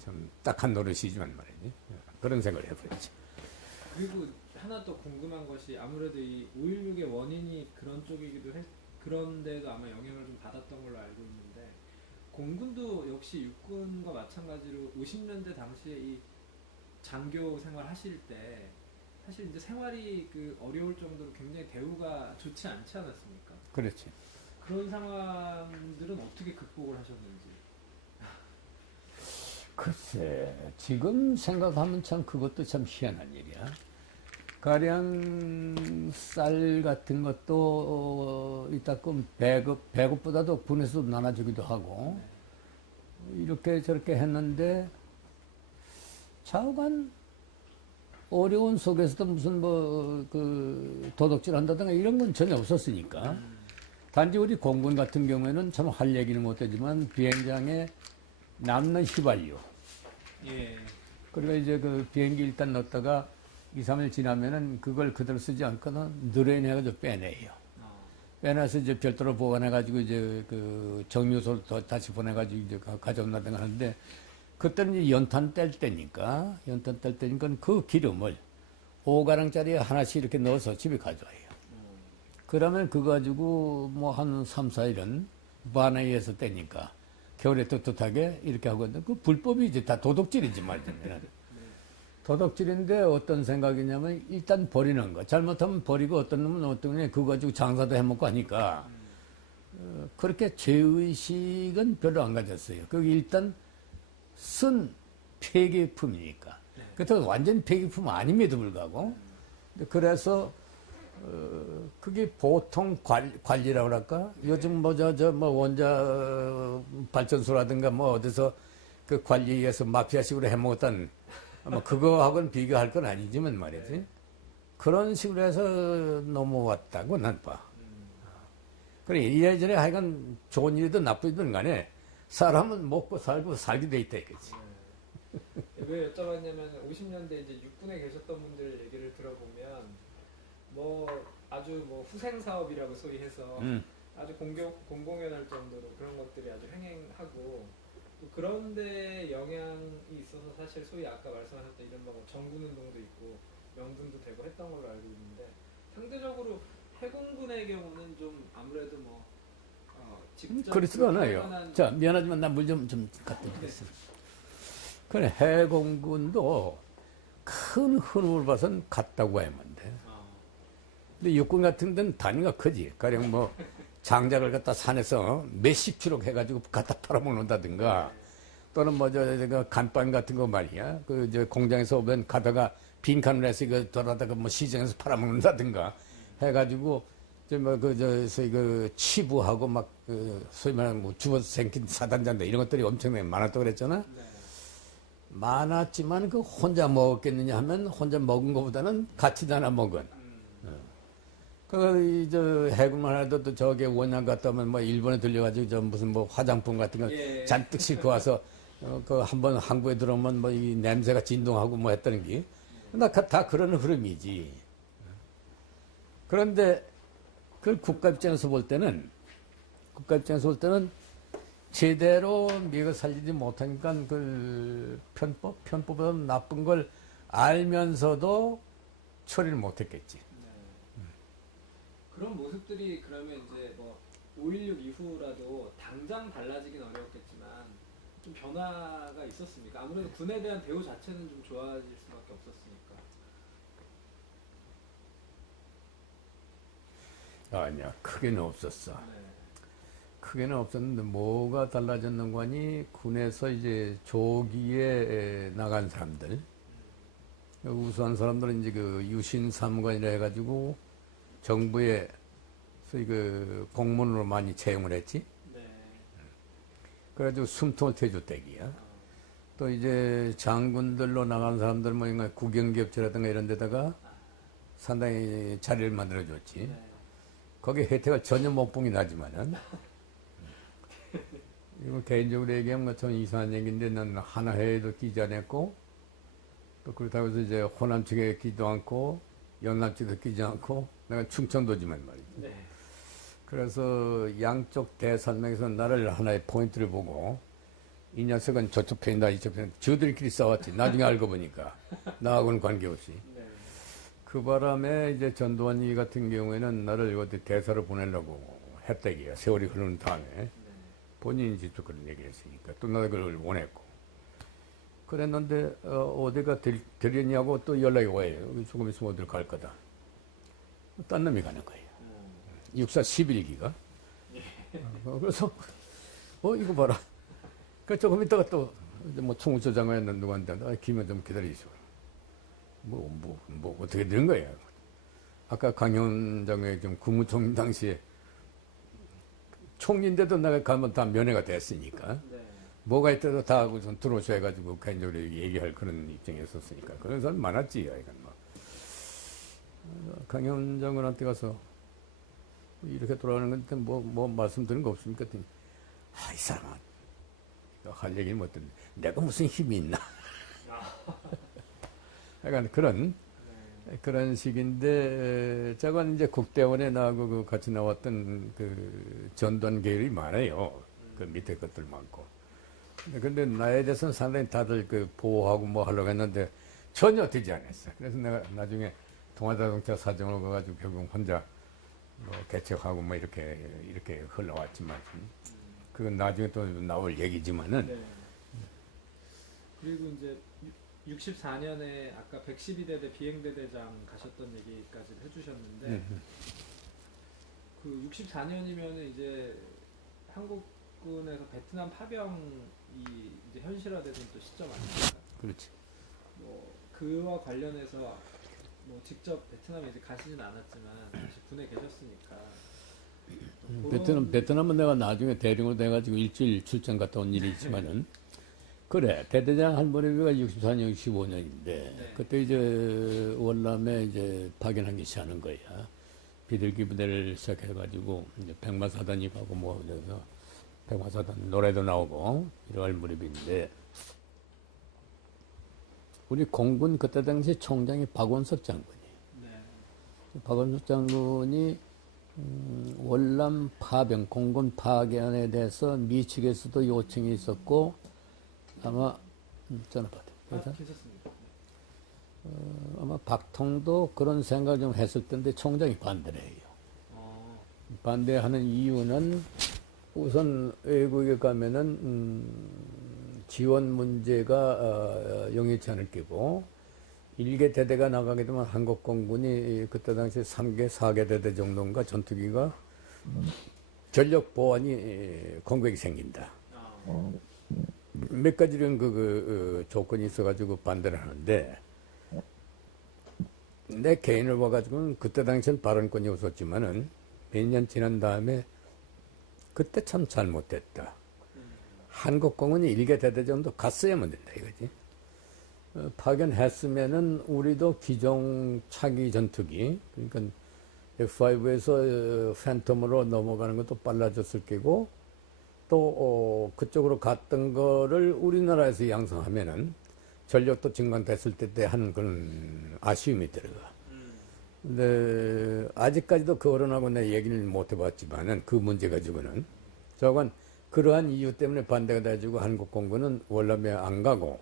참 딱한 노릇이지만 말이지. 그런 생각을 해보지. 그리고 하나 더 궁금한 것이 아무래도 이 5.16의 원인이 그런 쪽이기도 해 그런데도 아마 영향을 좀 받았던 걸로 알고 있는데 공군도 역시 육군과 마찬가지로 50년대 당시에 이 장교 생활 하실 때 사실 이제 생활이 그 어려울 정도로 굉장히 대우가 좋지 않지 않았습니까? 그렇지. 그런 상황들은 어떻게 극복을 하셨는지. 글쎄, 지금 생각하면 참 그것도 참 희한한 일이야. 가령 쌀 같은 것도 이따끔 배급보다도 군에서도 나눠주기도 하고 이렇게 저렇게 했는데 좌우간 어려운 속에서도 무슨 도둑질 한다든가 이런 건 전혀 없었으니까. 단지 우리 공군 같은 경우에는 참 할 얘기는 못하지만 비행장에 남는 휘발유. 예. 그리고 이제 그 비행기 일단 넣었다가 2, 3일 지나면은 그걸 그대로 쓰지 않거나 늘어내가지고 빼내요. 빼내서 이제 별도로 보관해가지고 이제 그 정유소로 다시 보내가지고 이제 가져온다든가 하는데 그때는 이제 연탄 뗄 때니까 그 기름을 5가량짜리 하나씩 이렇게 넣어서 집에 가져와요. 그러면 그거 가지고 뭐 한 3, 4일은 바나이에서 떼니까 겨울에 떳떳하게 이렇게 하고 있는데 그 불법이 이제 다 도둑질이지 말이면. 도둑질인데 어떤 생각이냐면 일단 버리는 거. 잘못하면 버리고 어떤 놈은 어떤 놈이 그거 가지고 장사도 해먹고 하니까 그렇게 죄의식은 별로 안 가졌어요. 그 일단 쓴 폐기품이니까. 그렇다고 완전 폐기품 아님에도 불구하고. 그래서 그게 보통 관리라고 할까? 요즘 뭐 원자 발전소라든가 뭐 어디서 그 관리에서 마피아식으로 해먹었던 뭐 그거하고는 비교할 건 아니지만 말이지. 그런 식으로 해서 넘어왔다고 난 봐. 그래, 이래저래 하여간 좋은 일이든 나쁜 일이든 간에 사람은 먹고 살고 살게 돼 있다 이거지. 왜 여쭤봤냐면 50년대 이제 육군에 계셨던 분들 얘기를 들어보면 뭐 아주 뭐 후생 사업이라고 소위 해서 아주 공공연할 정도로 그런 것들이 아주 횡행하고 또 그런데 영향이 있어서 사실 소위 아까 말씀하셨던 이른바 뭐 정군운동도 있고 명분도 되고 했던 걸로 알고 있는데 상대적으로 해군군의 경우는 좀 아무래도 뭐 직접 그렇지가 않아요. 관한- 자, 미안하지만 나 물 좀 갖다 주겠어. 그래, 해공군도 큰 흐름을 봐선 같다고 하면 돼. 근데 육군 같은 데는 단위가 크지. 가령 뭐 장작을 갖다 산에서 몇십 킬로 해가지고 갖다 팔아먹는다든가 또는 뭐 저 간판 같은 거 말이야. 그 저 공장에서 오면 가다가 빈칸을 해서 이거 돌아다가 뭐 시장에서 팔아먹는다든가 해가지고 소위 그 치부하고 막 그 소위 말하는 뭐 주워서 생긴 사단장들 이런 것들이 엄청나게 많았다고 그랬잖아. 네. 많았지만 그 혼자 먹었겠느냐 하면 혼자 먹은 것보다는 같이 나눠 먹은. 저 해군만 해도 또 저게 원양 갔다 오면 뭐 일본에 들려가지고 저 무슨 뭐 화장품 같은 거 예. 잔뜩 싣고 와서 그 한번 항구에 들어오면 뭐 이 냄새가 진동하고 뭐 했다는 게. 다 그런 흐름이지. 그런데 그걸 국가 입장에서 볼 때는 제대로 미국을 살리지 못하니까 그 편법보다 나쁜 걸 알면서도 처리를 못했겠지. 네. 그런 모습들이 그러면 이제 뭐 5.16 이후라도 당장 달라지긴 어려웠겠지만 좀 변화가 있었습니까? 아무래도 군에 대한 대우 자체는 좀 좋아질 수밖에 없었으니까. 아니야, 크게는 없었어. 네. 크게는 없었는데 뭐가 달라졌는 거니 군에서 이제 조기에 나간 사람들, 우수한 사람들은 이제 그 유신사무관이라 해가지고 정부에 소위 그 공무원으로 많이 채용을 했지. 네. 그래가지고 숨통을 트여줬대기야. 또 이제 장군들로 나간 사람들 뭐 국영기업체라든가 이런 데다가 상당히 자리를 만들어줬지. 네. 거기에 혜택을 전혀 못 보긴 하지만은. 이거 개인적으로 얘기하면 좀 이상한 얘기인데 난 하나회에도 끼지 않았고 또 그렇다고 해서 이제 호남 측에 끼도 않고 영남 측에도 끼지 않고 내가 충청도지만 말이지. 네. 그래서 양쪽 대산맥에서 나를 하나의 포인트를 보고 이 녀석은 저쪽 편이다 이쪽 편 저들끼리 싸웠지. 나중에 알고 보니까 나하고는 관계없이. 네. 그 바람에 이제 전두환이 같은 경우에는 나를 어디 대사로 보내려고 했다기야. 세월이 흐르는 다음에. 본인이 직접 그런 얘기를 했으니까 또 나도 그걸 원했고 그랬는데 어디가 되려냐고 또 연락이 와요. 조금 있으면 어딜 갈 거다. 딴 놈이 가는 거예요. 육사 11기가. 그래서 이거 봐라. 그 조금 있다가 또 뭐 총무처 장관이나 누구한테 기면 좀 기다리시오. 뭐 어떻게 되는 거야. 아까 강현 장관이 좀 국무총리 당시에 총리인데도 내가 가면 다 면회가 됐으니까. 네. 뭐가 있더라도 다 우선 들어오셔 해가지고 개인적으로 얘기할 그런 입장이었었으니까. 그런 사람 많았지, 이건 뭐. 강현 장관한테 가서 이렇게 돌아가는 건데 뭐 말씀드리는 거 없습니까? 했더니, 이 사람아. 할 얘기는 못 듣는데, 내가 무슨 힘이 있나? 약간 그런 식인데, 제가 이제 국대원에 나하고 그 같이 나왔던 그 전đoàn 계열이 많아요. 그 밑에 것들 많고. 근데 나에 대해서는 상당히 다들 그 보호하고 뭐 하려고 했는데 전혀 되지 않았어. 그래서 내가 나중에 동아자동차 사정으로 가가지고 결국 혼자 뭐 개척하고 뭐 이렇게 흘러왔지만, 그건 나중에 또 나올 얘기지만은. 네. 그리고 이제 64년에 아까 112대대 비행대대장 가셨던 얘기까지 해주셨는데 그 64년이면은 이제 한국군에서 베트남 파병이 이제 현실화되던 또 시점 아닙니까? 그렇지. 뭐 그와 관련해서 뭐 직접 베트남에 이제 가시진 않았지만 다시 군에 계셨으니까 베트남은 내가 나중에 대령으로 돼가지고 일주일 출장 갔다 온 일이 있지만은 그래 대대장 할머니가 64년, 65년인데 네. 그때 이제 월남에 이제 파견한 게 시작하는 거야. 비둘기 부대를 시작해가지고 이제 백마사단이 가고 뭐 그래서 백마사단 노래도 나오고 1월 무렵인데 우리 공군 그때 당시 총장이 박원석 장군이에요. 네. 박원석 장군이 월남 파병, 공군 파견에 대해서 미 측에서도 요청이 있었고 아마 전화 받아요. 그래서 괜찮습니다. 아마 박통도 그런 생각을 좀 했을 텐데 총장이 반대를 해요. 반대하는 이유는 우선 외국에 가면은 지원 문제가 영의치 않을 게고 일개 대대가 나가게 되면 한국 공군이 그때 당시 3개, 4개 대대 정도인가 전투기가 전력 보완이 공백이 생긴다. 몇 가지 이런 조건이 있어가지고 반대를 하는데 내 개인을 봐가지고는 그때 당시엔 발언권이 없었지만은 몇 년 지난 다음에 그때 참 잘못됐다. 한국공군이 일개 대대 정도 갔어야만 된다 이거지. 파견했으면은 우리도 기종 차기 전투기 그러니까 F5에서 팬텀으로 넘어가는 것도 빨라졌을 게고 또 그쪽으로 갔던 거를 우리나라에서 양성하면은 전력도 증강됐을 때 하는 그런 아쉬움이 들어가. 근데 아직까지도 그 어른하고 내 얘기를 못 해봤지만은 그 문제 가지고는 저건 그러한 이유 때문에 반대가 돼가지고 한국공군은 월남에 안 가고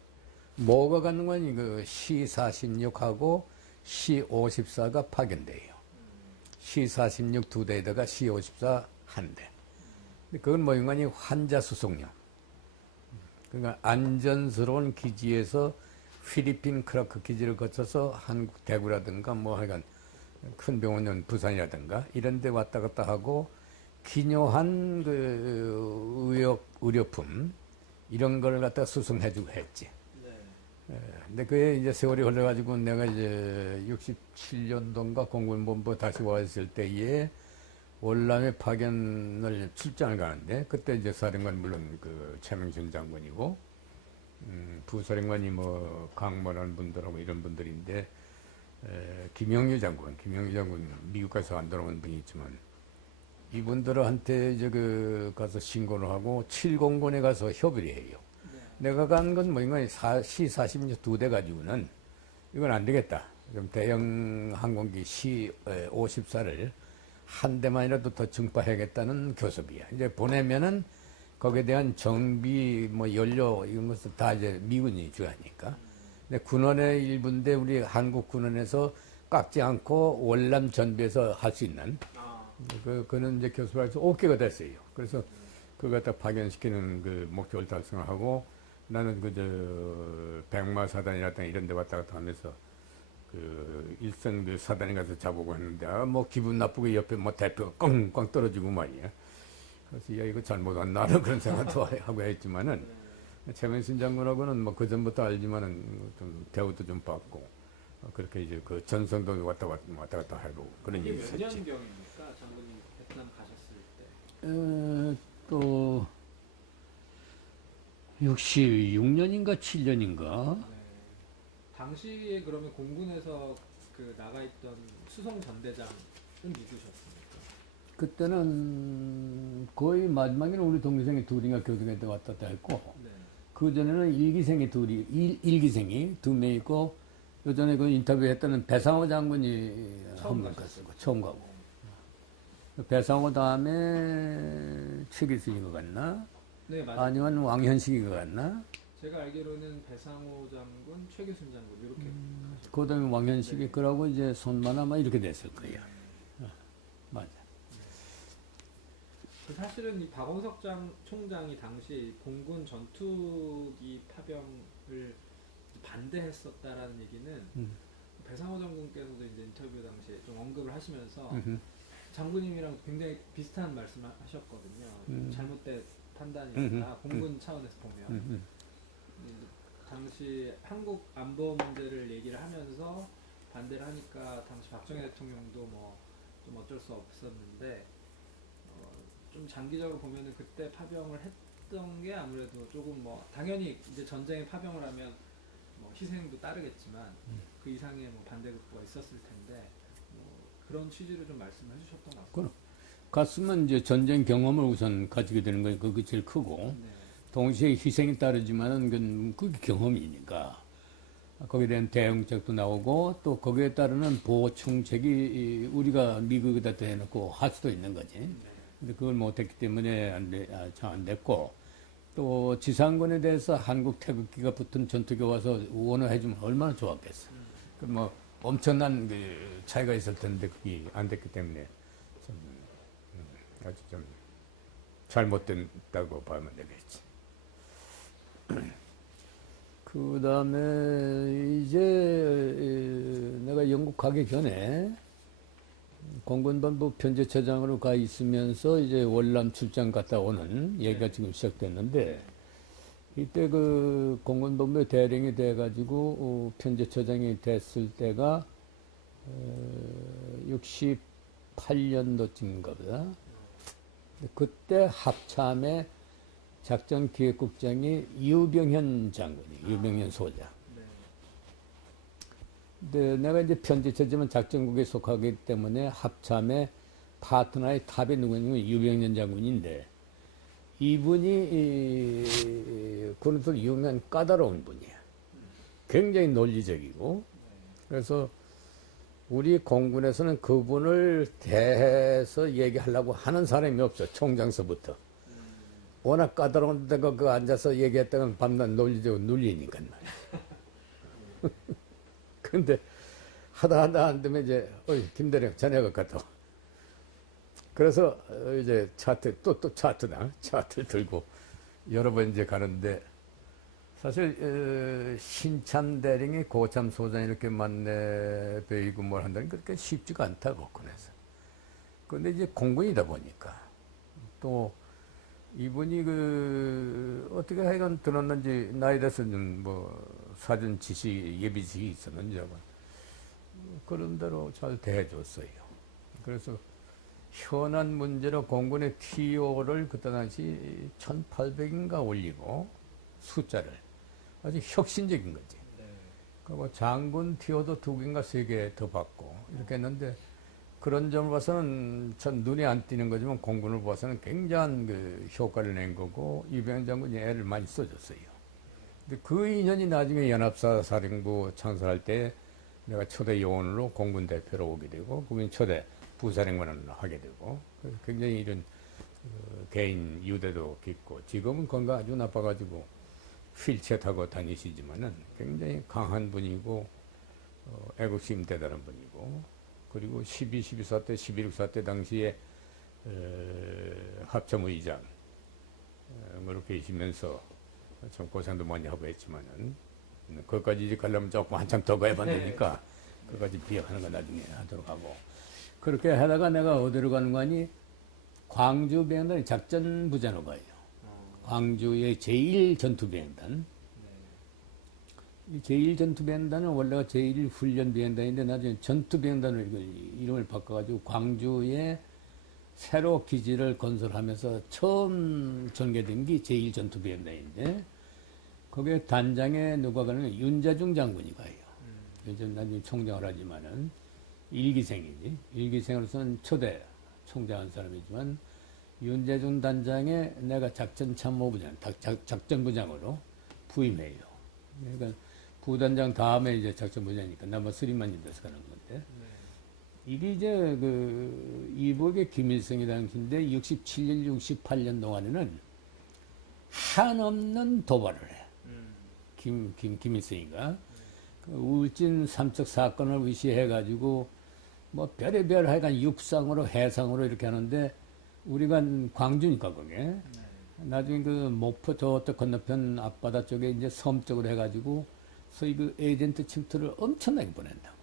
뭐가 가는 건 그 C-46하고 C-54가 파견돼요. C-46 두 대에다가 C-54 한 대. 근데 그건 뭐 인간이 환자 수송용. 그러니까 안전스러운 기지에서 필리핀 크라크 기지를 거쳐서 한국 대구라든가 뭐 하여간 큰 병원은 부산이라든가 이런 데 왔다 갔다 하고 기묘한 의료품 이런 걸 갖다 수송해주고 했지. 근데 그게 이제 세월이 흘러가지고 내가 이제 67년도인가 공군본부 다시 와 있을 때에 월남에 파견을 출장을 가는데 그때 이제 사령관 물론 그 최명순 장군이고 부사령관이 뭐 강모라는 분들하고 이런 분들인데 김영유 장군 미국 가서 안 돌아온 분이 있지만 이분들한테 이제 가서 신고를 하고 7공군에 가서 협의를 해요. 내가 간 건 뭐 이건 C-46 두 대 가지고는 이건 안 되겠다. 좀 대형 항공기 C-54를 한 대만이라도 더 증파해야겠다는 교섭이야. 이제 보내면은 거기에 대한 정비, 뭐 연료 이런 것을 다 이제 미군이 주하니까. 근데 군원의 일부인데 우리 한국 군원에서 깎지 않고 월남 전비에서 할 수 있는 그는 이제 교섭을 해서 오케이가 됐어요. 그래서 그걸 갖다 파견시키는 그 목적을 달성을 하고 나는 백마사단이라든가 이런 데 왔다 갔다 하면서 일선 사단에 가서 자보고 했는데 뭐 기분 나쁘게 옆에 뭐 대표가 꽝꽝 떨어지고 말이야. 그래서 야 이거 잘못 왔나 그런 생각도 하고 했지만은 최명순 장군하고는 뭐 그전부터 알지만은 좀 대우도 좀 받고 그렇게 이제 그 전성도 왔다 갔다 해보고 그런 일이 있었지. 몇 년경입니까? 장군님 베트남 가셨을 때? 또 66년인가 7년인가. 네. 당시에 그러면 공군에서 나가 있던 수송 전대장은 누구셨습니까? 그때는 거의 마지막에는 우리 동기생이 둘인가 교동에 왔다 갔다 했고 네. 그 전에는 일기생이 일기생이 두 명 있고 요전에 그 인터뷰했던 배상호 장군이 한 명 갔었고 처음 가고 배상호 다음에 최기순인 것 같나? 네, 맞아요. 아니면 왕현식인 것 같나? 제가 알기로는 배상호 장군, 최기순 장군 이렇게 가셨고 그 다음에 왕현식이 네. 그러고 이제 손만 아마 이렇게 됐을 거야. 맞아. 사실은 이 박원석 총장이 당시 공군 전투기 파병을 반대했었다라는 얘기는 배상호 장군께서도 이제 인터뷰 당시에 좀 언급을 하시면서 장군님이랑 굉장히 비슷한 말씀을 하셨거든요. 잘못된 판단이다. 공군 차원에서 보면. 당시 한국 안보 문제를 얘기를 하면서 반대를 하니까 당시 박정희 대통령도 뭐 좀 어쩔 수 없었는데 좀 장기적으로 보면은 그때 파병을 했던 게 아무래도 조금 뭐 당연히 이제 전쟁에 파병을 하면 뭐 희생도 따르겠지만 그 이상의 뭐 반대급부가 있었을 텐데 뭐 그런 취지로 좀 말씀을 해주셨던 것 같습니다. 갔으면 이제 전쟁 경험을 우선 가지게 되는 거니까 그게 제일 크고, 네. 동시에 희생이 따르지만은 그게 경험이니까. 거기에 대한 대응책도 나오고, 또 거기에 따르는 보충책이 우리가 미국에다 대놓고 할 수도 있는 거지. 근데 그걸 못했기 때문에 안 됐고, 또 지상군에 대해서 한국 태극기가 붙은 전투기 와서 원호해주면 얼마나 좋았겠어. 그 뭐 엄청난 그 차이가 있을 텐데 그게 안 됐기 때문에 좀 아주 좀 잘못됐다고 보면 되겠지. 그 다음에 이제 내가 영국 가기 전에 공군본부 편제처장으로 가 있으면서 이제 월남 출장 갔다 오는 얘기가 지금 시작됐는데, 이때 그 공군본부의 대령이 돼가지고 편제처장이 됐을 때가 68년도쯤인가 보다. 그때 합참의 작전기획국장이 유병현 장군이, 유병현 소장. 근데 내가 이제 편제처지만 작전국에 속하기 때문에 합참의 파트너의 탑이 누구냐면 유병현 장군인데, 이분이 그런도 유명한 까다로운 분이야. 굉장히 논리적이고. 그래서 우리 공군에서는 그분을 대해서 얘기하려고 하는 사람이 없어. 총장서부터. 워낙 까다로운 데가 그 앉아서 얘기했다가 밤낮 논리적으로 눌리니까 말이야. 근데 하다 안 되면 이제 김대령 자네가 갔다 와. 그래서 이제 또 차트를 들고 여러 번 이제 가는데, 사실 신참 대령이 고참 소장 이렇게 만내 베이고 뭘 한다는 게 그렇게 쉽지가 않다고 그래서. 그런데 이제 공군이다 보니까 또 이분이 어떻게 하여간 들었는지 나에 대해서는 뭐 사전 지시, 예비 지시 있었는지 그런 대로 잘 대해줬어요. 그래서 현안 문제로 공군의 TO를 그때 당시 1800인가 올리고 숫자를 아주 혁신적인 거지. 그리고 장군 TO도 2개인가 3개 더 받고 이렇게 했는데, 그런 점을 봐서는 전 눈에 안 띄는 거지만 공군을 봐서는 굉장한 그 효과를 낸 거고, 이병현 장군이 애를 많이 써줬어요. 근데 그 인연이 나중에 연합사 사령부 창설할 때 내가 초대 요원으로 공군 대표로 오게 되고, 그분이 초대 부사령관을 하게 되고, 굉장히 이런 개인 유대도 깊고, 지금은 건강 아주 나빠가지고 휠체어 타고 다니시지만은 굉장히 강한 분이고, 애국심 대단한 분이고, 그리고 12.12 때, 11.6 사태 당시에 합참의장 으로 계시면서 좀 고생도 많이 하고 했지만은, 거기까지 이제 가려면 조금 한참 더 가야 되니까 그거까지 비약하는 거 나중에 하도록 하고, 그렇게 하다가 내가 어디로 가는 거니, 광주 비행단이 작전부장으로 가요. 광주의 제1전투비행단. 이 제1전투비행단은 원래가 제1훈련비행단인데 나중에 전투비행단으로 이름을 바꿔가지고 광주에 새로 기지를 건설하면서 처음 전개된 게 제1전투비행단인데, 거기에 단장에 누가 가는 윤자중 장군이 가요. 나중에 총장을 하지만은 일기생이지. 일기생으로서는 초대 총장한 사람이지만, 윤재중 단장에 내가 작전참모부장, 작전부장으로 부임해요. 그러니까 부단장 다음에 이제 작전부장이니까 나만 3만이 돼서 가는 건데, 이게 이제 이복의 김일성이 당시인데 67년, 68년 동안에는 한없는 도발을 해. 김일성이가. 그 울진 삼척 사건을 위시해가지고 뭐 별의별 하여간 육상으로 해상으로 이렇게 하는데, 우리가 광주니까 그게 나중에 그 목포 저쪽 건너편 앞바다 쪽에 이제 섬 쪽으로 해가지고 소위 그 에이전트 침투를 엄청나게 보낸다고.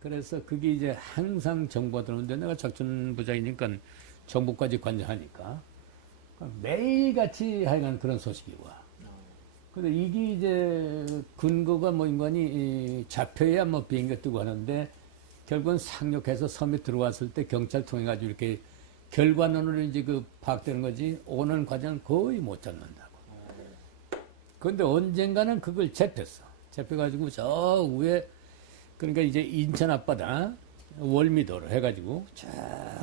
그래서 그게 이제 항상 정보가 들어오는데, 내가 작전부장이니까 정보까지 관여하니까 매일같이 하여간 그런 소식이 와. 근데 이게 이제 근거가 뭐 인간이 잡혀야 뭐 비행기 뜨고 하는데, 결국은 상륙해서 섬에 들어왔을 때 경찰 통해가지고 이렇게 결과론으로 이제 파악되는 거지, 오는 과정은 거의 못 잡는다고. 그런데 언젠가는 그걸 잡혔어. 잡혀가지고 저 위에, 그러니까 이제 인천 앞바다, 월미도로 해가지고 쭉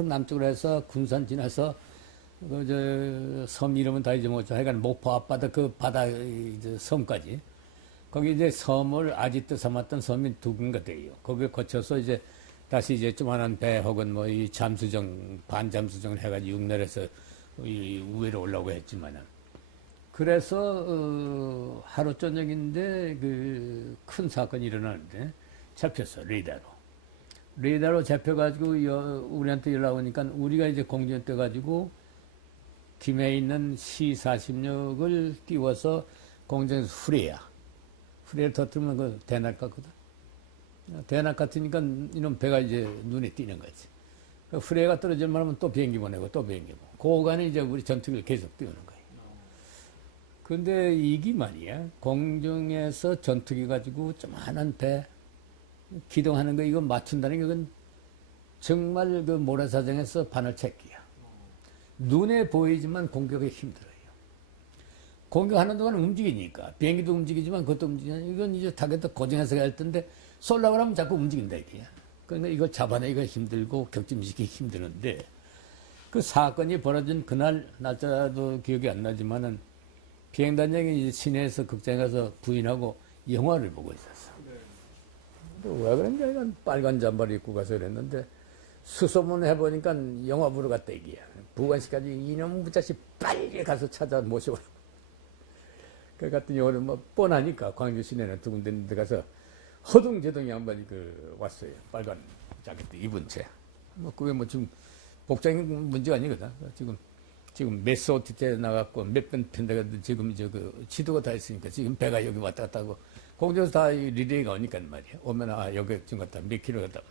남쪽으로 해서 군산 지나서 섬 이름은 다 잊어먹었죠. 하여간 목포 앞바다 그 바다 이제 섬까지 거기 이제 섬을 아지트 삼았던 섬이 두 군가 돼요. 거기에 거쳐서 이제 다시 이제 조만한 배 혹은 뭐 이 잠수정 반잠수정을 해가지고 육내에서 이 위로 올라오고 했지만은 그래서 하루 저녁인데 그 큰 사건이 일어나는데 잡혔어. 레이더로 잡혀가지고 우리한테 연락 오니까 우리가 이제 공전 떠가지고 김해에 있는 C40력을 띄워서 공전에서 후레를 터뜨리면 그 대낮 같거든. 대낮 같으니까 이놈 배가 이제 눈에 띄는 거지. 그 후레가 떨어질만 하면 또 비행기 보내고 또 비행기 보내고. 그 오간에 이제 우리 전투기를 계속 띄우는 거예요. 근데 이게 말이야. 공중에서 전투기 가지고 조그마한 배 기동하는 거 이거 맞춘다는 게 이건 정말 그 모래사장에서 바늘찾기야. 눈에 보이지만 공격이 힘들어요. 공격하는 동안 움직이니까 비행기도 움직이지만 그것도 움직이니까 이건 이제 타겟도 고정해서 갈 텐데 쏠라고 하면 자꾸 움직인다 이게야. 그러니까 이걸 잡아내기가 힘들고 격침시키기 힘드는데 그 사건이 벌어진 그날 날짜도 기억이 안 나지만은 비행단장이 시내에서 극장에 가서 부인하고 영화를 보고 있었어. 왜 그런지 이건 빨간 잠바를 입고 가서 그랬는데 수소문 해보니까 영화 보러 갔다 얘기야. 부관씨까지 이놈 무자식 빨리 가서 찾아 모셔오라고. 그 같은 영화를 뭐 뻔하니까 광주 시내는 두 군데 있는 데 가서 허둥제둥 양반이 왔어요. 빨간 자켓 입은 채. 뭐 그게 뭐 지금 복장이 문제가 아니거든. 지금 메소티에 나갔고 몇 번 편대가 지금 지도가 다 있으니까 지금 배가 여기 왔다 갔다 하고 공중에서 다 리레이가 오니까 말이야. 오면 여기 지금 갔다 몇 킬로 갔다.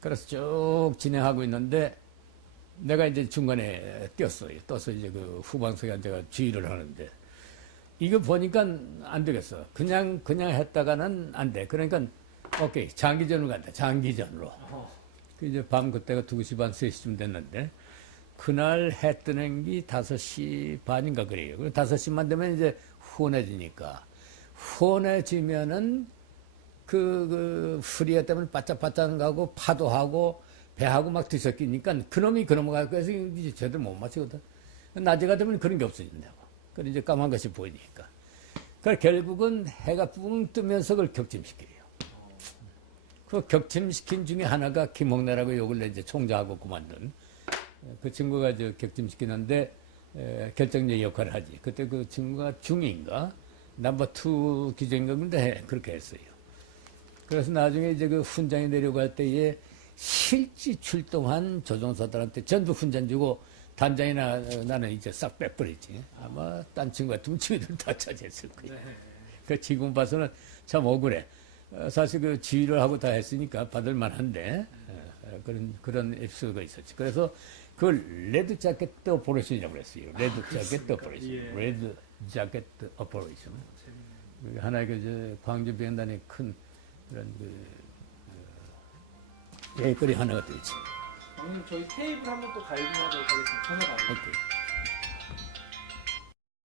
그래서 쭉 진행하고 있는데 내가 이제 중간에 뛰었어요. 떠서 이제 그 후방석에 앉아가 지휘를 하는데 이거 보니까 안 되겠어. 그냥 했다가는 안 돼. 그러니까 오케이 장기전으로 간다. 장기전으로. 이제 밤 그때가 2시 반 3시쯤 됐는데 그날 해 뜨는 게 5시 반인가 그래요. 5시만 되면 이제 후원해지니까 후원해지면은 그 프리어 때문에 바짝바짝 가고 파도하고 배하고 막 뒤섞이니까 그놈이 가고 해서 이제 제대로 못 맞추거든. 낮에가 되면 그런 게 없어진다고. 그래 이제 까만 것이 보이니까. 그래 결국은 해가 뿡 뜨면서 그걸 격침시켜요. 그 격침시킨 중에 하나가 김홍래라고 요걸 이제 총장하고 그만둔 그 친구가 격침시키는데 결정적 역할을 하지. 그때 그 친구가 중인가 넘버 2 기정인데 그렇게 했어요. 그래서 나중에 이제 그 훈장이 내려갈 때에 실지 출동한 조종사들한테 전부 훈장 주고 단장이나 나는 이제 싹 빼버렸지. 아마 딴 친구 같으면 지휘를 다 차지했을 거예요. 네. 그 지금 봐서는 참 억울해. 사실 그 지휘를 하고 다 했으니까 받을 만한데 그런 에피소드가 있었지. 그래서 그걸 레드 자켓 오퍼레이션이라고 그랬어요. 레드 자켓 오퍼레이션. 예. 레드 자켓 오퍼레이션. 하나의 그 광주 비행단의 큰 그런 예거리 하나가 되지. 저희 테이블 한번 또 가입하도록 하겠습니다. 전화 받으세요. 오케이.